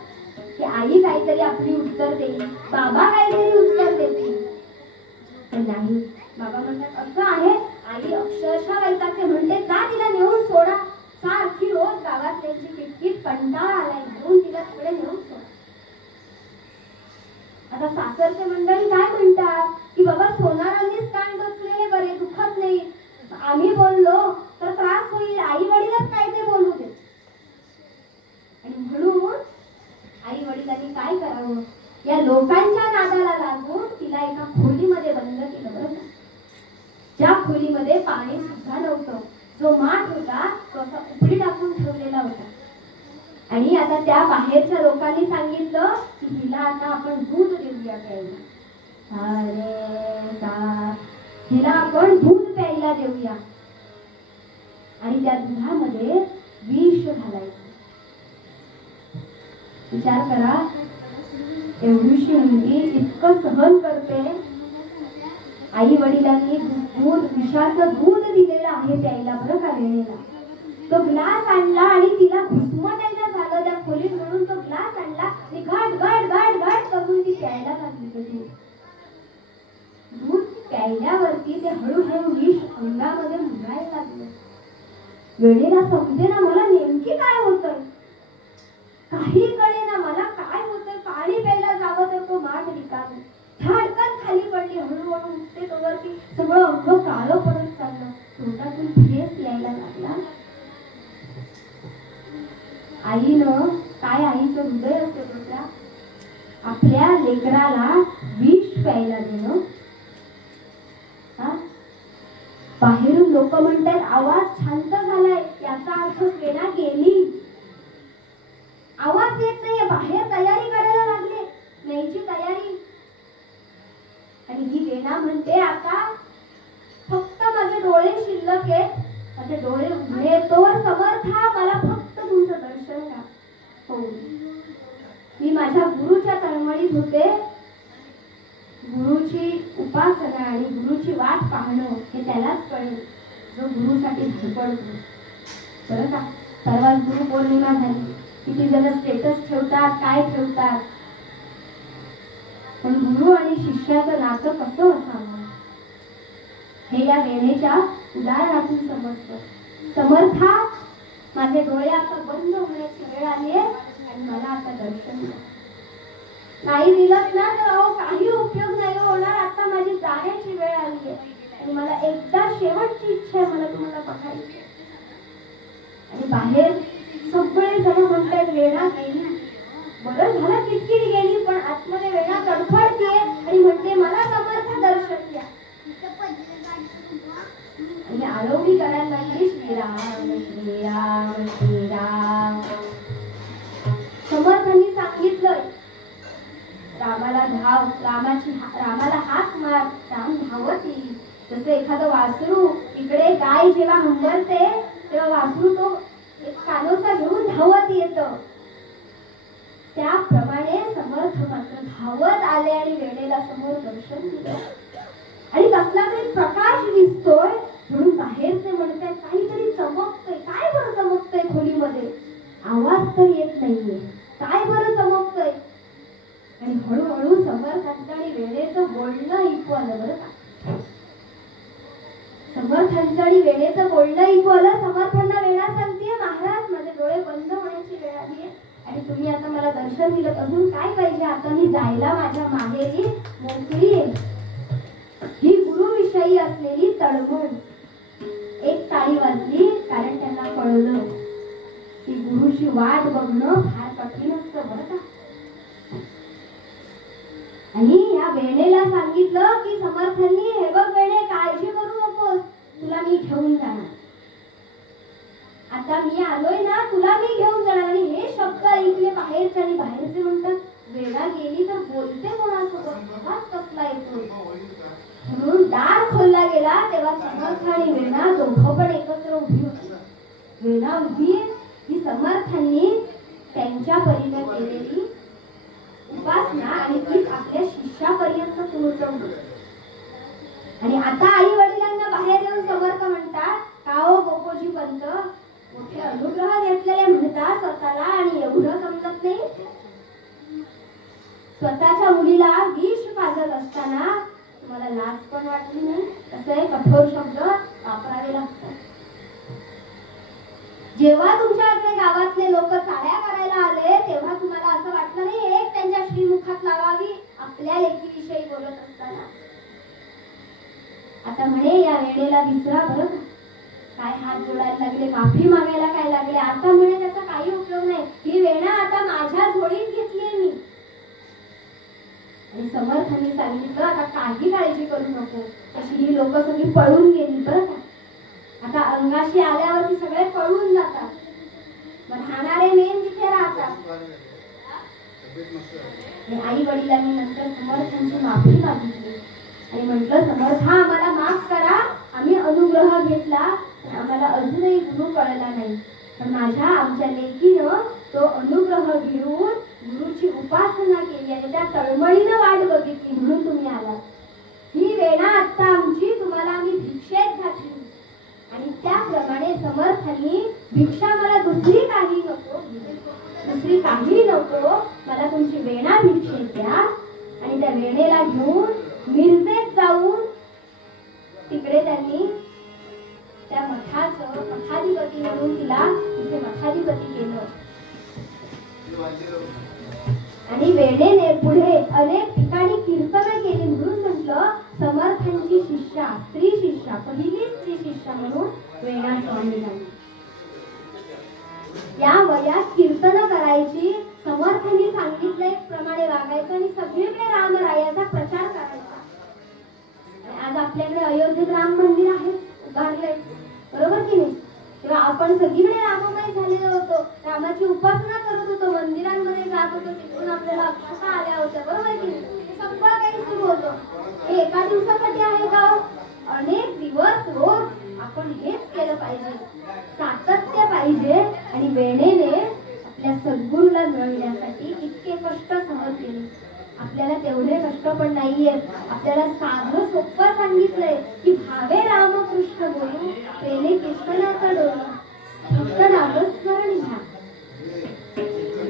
की आई काहीतरी आपली उत्तर देईल, बाबा काहीतरी उत्तर देतील. पण नाही, बाबा म्हणतात असं आहे. आई अक्षरशः वैतागते, म्हणते जा तिला नेऊन सोडा. सारखी रोज गावात त्यांची किटकिट, कंटाळा आलाय, घेऊन तिला तिकडे नेऊन सोडा. आता सासरचे मंडळी काय म्हणतात की बाबा सोनारांनीच कान टोचलेले बरे, दुखत नाही. आम्ही बोललो तर त्रास होईल, आई वडीलच काय ते बोलू दे. आणि म्हणून आई वडिलांनी काय करावं, या लोकांच्या नादाला लागून तिला एका खोलीमध्ये बंद केलं बरं का. ज्या खोलीमध्ये पाणी सुद्धा नव्हतं, जो माठ होता तो असा उपडी टाकून ठेवलेला होता. आणि आता त्या बाहेरच्या लोकांनी सांगितलं की हिला आता आपण दूध देऊया प्यायला. अरे हिला आपण दूध प्यायला देऊया. आणि त्या दुधामध्ये विष घालायचं. विचार करा, एवढीशी मुलगी इतकं सहन करते. आई वडिलांनी विषाचं दूध दिलेलं आहे प्यायला बरं का वेळेला. तो ग्लास आणला आणि तिला घुसमटायला झालं त्या खोलीत, म्हणून तो ग्लास आणला आणि घाट घाट घाट घाट करून ती प्यायला लागली. दूध प्यायल्यावरती ते हळूहळू विष अंगामध्ये मुरायला लागलं. वेळेला समजे ना मला नेमकी काय होतंय, काही कळे ना मला काय होतंय. पाणी प्यायला जावं तर तो माठ रिकामा, धाडकन खाली पडली. हळूहळू उठते तोवरती सगळं अंग काळं पडत चाललं, तोंडातून फेस यायला लागला. आईनं काय, आईचं हृदय असते बघा, आपल्या लेकराला विष प्यायला देणं. बाहेरून लोक म्हणतात आवाज शांत झालाय, याचा अर्थ वेणा गेली. आवाज येत नाहीये, बाहेर तयारी करायला लागले, न्यायची तयारी. आणि ही वेणा म्हणते आता फक्त माझे डोळे शिल्लक आहेत, माझे डोळे उघडे तोवर समर्था मला फक्त तुमचं दर्शन द्या. हो, मी माझ्या गुरुच्या तळमळीत होते. गुरुची उपासना आणि गुरुची वाट पाहणं हे त्यालाच कळेल जो गुरुसाठी धडपडतो बरं का. परवाच गुरु पौर्णिमा झाली, किती जण स्टेटस ठेवतात, काय ठेवतात. पण गुरु आणि शिष्याचं नातं कसं असावं हे या वेळेच्या उदाहरणातून समजतं. समर्था, माझे डोळे आता बंद होण्याची वेळ आली आहे आणि मला आता दर्शन द्या. नाही दिलं ना तर अहो काही उपयोग नाही होणार. आता माझी जाण्याची वेळ आली आहे आणि मला एकदा शेवटची इच्छा आहे, मला तुम्हाला बघायचं. आणि बाहेर सगळे जण म्हणतात वेणा गेली. बरं झालं किटकिट गेली, पण आतमध्ये वेणा तडफडते आणि म्हणते मला समर्थ दर्शन द्या. आणि आरोग्य करायला लागली, श्रीराम श्रीराम श्रीराम. समर्थांनी सांगितलं रामाला धाव, रामाला हाक मार, राम धावत येईल. जसं एखादं वासरू इकडे गाय जेव्हा हंबरते तेव्हा वासरू तो एक कानोसा घेऊन धावत येतं, त्याप्रमाणे समर्थ मात्र धावत आले आणि वेळेला समोर दर्शन दिलं. आणि कसला तरी प्रकाश दिसतोय, म्हणून बाहेरचे म्हणतात काहीतरी चमकतंय. काय बरं चमकतंय खोलीमध्ये, आवाज तर येत नाहीये, काय बरं चमकतंय. आणि हळूहळू समर्थांचं आणि वेळेचं बोलणं ऐकू आलं बरं का. समर्थांचं आणि वेळेचं बोलणं ऐकू आलं. समर्थांना वेळा सांगते, महाराज माझे डोळे बंद होण्याची वेळ आली आहे आणि तुम्ही आता मला दर्शन दिलं, अजून काय पाहिजे? आता मी जायला माझ्या माहेरी मोकळी आहे. ही गुरुविषयी असलेली तळमळ. एक टाळी वाजली, कारण त्यांना कळलं की गुरुची वाट बघणं फार कठीण असतं बरं का. आणि या वेणेला सांगितलं की समर्थांनी, हे बघ वेणे, काळजी करू नकोस, तुला मी घेऊन जाणार. आता मी आलोय ना, तुला मी घेऊन जाणार. आणि हे शब्द ऐकले बाहेरचे, आणि बाहेरचे म्हणतात, वेणा गेली तर बोलते कोणासोबत, आवाज कसला येतो. म्हणून दार खोलला गेला, तेव्हा समर्थ आणि वेणा दोघं पण एकत्र उभी होती. वेणा उभी ही समर्थांनी त्यांच्या परीने केलेली उपासना आणि तीच आपल्या शिष्यापर्यंत पोहोचवली. आणि आता आई वडिलांना बाहेर येऊन समर्थ म्हणतात, का हो गोपोजी पंत, मोठे अनुग्रह घेतलेले म्हणतात स्वतःला, आणि एवढं समजत नाही. स्वतःच्या मुलीला विष पाजत असताना तुम्हाला लाज पण वाटली नाही? असे कठोर शब्द वापरावे लागतात. जेव्हा तुमच्याकडे गावातले लोक चाळ्या करायला आले, तेव्हा तुम्हाला असं वाटलं नाही एक त्यांच्या श्रीमुखात लावावी आपल्या लेकीविषयी बोलत असताना? आता म्हणे या वेळेला विसरा बरं का, काय हात जोडायला लागले, माफी मागायला काय लागले. आता म्हणे त्याचा काही उपयोग नाही, ही वेणा आता माझ्या झोळीत घेतलीये मी. आणि समर्थांनी सांगितलं, आता काही काळजी करू नको. अशी ही लोक सगळी पळून गेली बरं का. आता अंगाशी आल्यावरती सगळे पळून जातात, राहणारे मेन तिथे राहतात. आई वडिलांनी नंतर समर्थांची माफी मागितली आणि म्हटलं, समर्था आम्हाला माफ करा, आम्ही अनुग्रह घेतला, आम्हाला अजूनही गुरु कळला नाही, पण आमच्या लेकीनं तो अनुग्रह घेऊन गुरुची उपासना केली आणि त्या तळमळीनं वाट बघितली, म्हणून तुम्ही आलात. ही वेणा आता आमची, तुम्हाला आम्ही भिक्षेत घातली. आणि त्याप्रमाणे समर्थांनी, भिक्षा मला दुसरी काही नको, मला तुमची वेणा भिक्षेत द्या. आणि त्या वेणेला घेऊन मिरजेत जाऊन तिकडे त्यांनी त्या मठाचं मठाधिपती म्हणून तिला तिथे मठाधिपती केलं. आणि वेणेने पुढे अनेक ठिकाणी कीर्तन केली. म्हणून म्हटलं, समर्थांची शिष्या, स्त्री शिष्या, पहिली स्त्री शिष्या म्हणून वेणा स्वामी झाली. या वयात कीर्तन करायची, समर्थांनी सांगितलंय प्रमाणे वागायचं आणि सगळीकडे रामरायाचा प्रचार करायचा. आज आपल्याकडे अयोध्येत राम मंदिर आहे, उभारलंय, बरोबर की नाही? तेव्हा आपण सगळीकडे राममय झालेलो होतो, रामाची उपासना करत होतो, मंदिरांमध्ये जात होतो, तिथून आपल्याला अक्षता आल्या होत्या, बरोबर की नाही? सगळं काही सुरू होतं. हे एका दिवसासाठी आहे का? अनेक दिवस रोज आपण हेच केलं पाहिजे, सातत्य पाहिजे. आणि वेणेने आपल्या सद्गुरूला मिळवण्यासाठी इतके कष्ट सहन केले. आपल्याला तेवढे कष्ट पण नाहीये. आपल्याला साधं सोपं सांगितलंय की भावे रामकृष्ण बोलू, प्रेमे कृष्णाचा डोलू, फक्त नामस्मरण घ्या.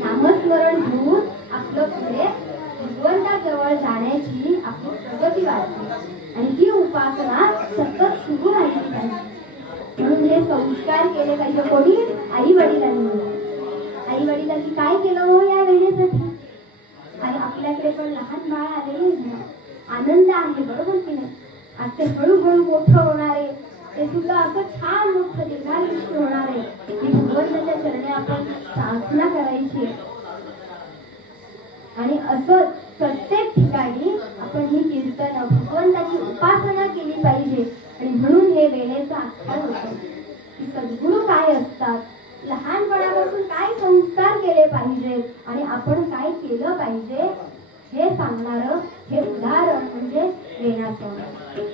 नामस्मरण घेऊन आपलं पुढे भगवंताजवळ जाण्याची आपली प्रगती वाढते आणि ही उपासना सतत सुरू राहिली पाहिजे. म्हणून हे संस्कार केले पाहिजे. कोणी? आई वडिलांनी. आई वडिलांनी काय केलं हो या वेळेसाठी? आणि आपल्याकडे पण लहान बाळ आलेले आनंद आहे, बरोबर की नाही? आज ते हळूहळू मोठं होणार आहे, ते सुद्धा असं छान मोठं दीर्घायुष्य होणार आहे की भगवंताच्या चरणी आपण प्रार्थना करायची. आणि असं प्रत्येक ठिकाणी आपण ही कीर्तन, भगवंताची उपासना केली पाहिजे. आणि म्हणून हे वेळेचं आख्यान होतं की सद्गुरू काय असतात, लहानपणापासून काय संस्कार केले पाहिजेत आणि आपण काय केलं पाहिजे हे सांगणारं हे उदाहरण म्हणजे वेणा स्वामी.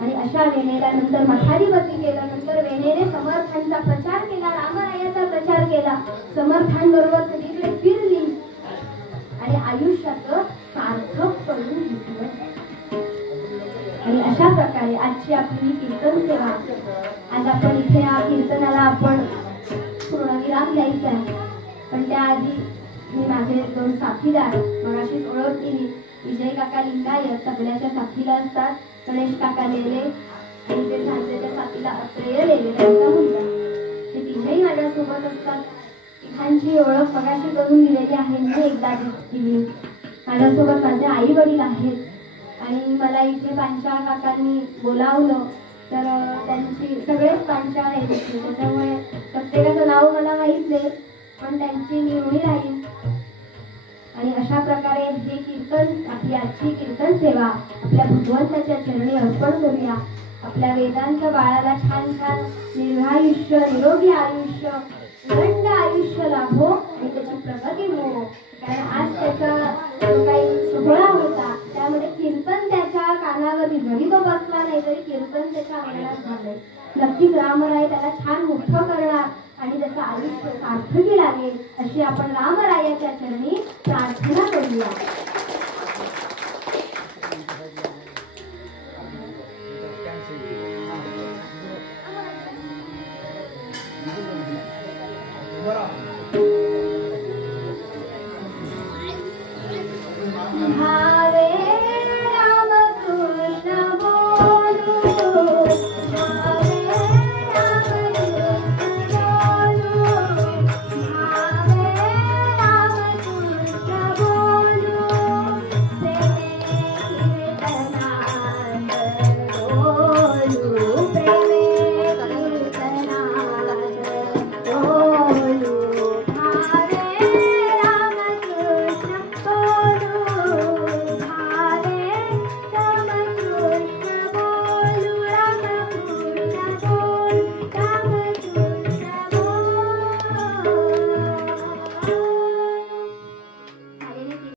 आणि अशा वेणेला नंतर मठाधिपती केलं. नंतर वेणेने समर्थांचा प्रचार केला, रामरायाचा प्रचार केला, समर्थांबरोबर सगळीकडे फिरली आणि आयुष्याचं सार्थक करून घेतलं. आणि अशा प्रकारे आजची आपली कीर्तन सेवा, आज आपण इथे या कीर्तनाला आपण पूर्ण विराम द्यायचा आहे. पण त्याआधी मी माझे 2 साथीदार मगाशीच ओळख केली. विजय काका लिंगायत तबल्याच्या साथीला असतात, गणेश काका लेले आणि ते झांजेच्या साथीला अत्रेय लेले, त्यांचा मुलगा. हे तिघेही माझ्यासोबत असतात. विठ्ठलांची ओळख मगाशी करून दिलेली आहे, मी एकदा दिली. माझ्यासोबत माझे आई वडील आहेत आणि मला इथे पांचाळ काकांनी बोलावलं, तर त्यांची सगळेच पांचाळ आहेत इथे, त्याच्यामुळे प्रत्येकाचं नाव मला माहीत नाही, पण त्यांची मी ऋणी राहीन. आणि अशा प्रकारे हे कीर्तन, आपली आजची कीर्तन सेवा आपल्या भगवंताच्या चरणी अर्पण करूया. आपल्या वेदांत बाळाला छान छान दीर्घायुष्य, निरोगी आयुष्य, अखंड आयुष्य लाभो आणि त्याची प्रगती हो. कारण आज त्याचा जो काही सोहळा होता त्यामध्ये कीर्तन त्याच्या कानावरती, जरी तो बसला नाही तरी कीर्तन त्याच्या अंगणात झालंय. नक्कीच रामराय त्याला छान मोठं करणार आणि त्याचं आयुष्य सार्थकी लागेल अशी आपण रामरायाच्या चरणी प्रार्थना करूया.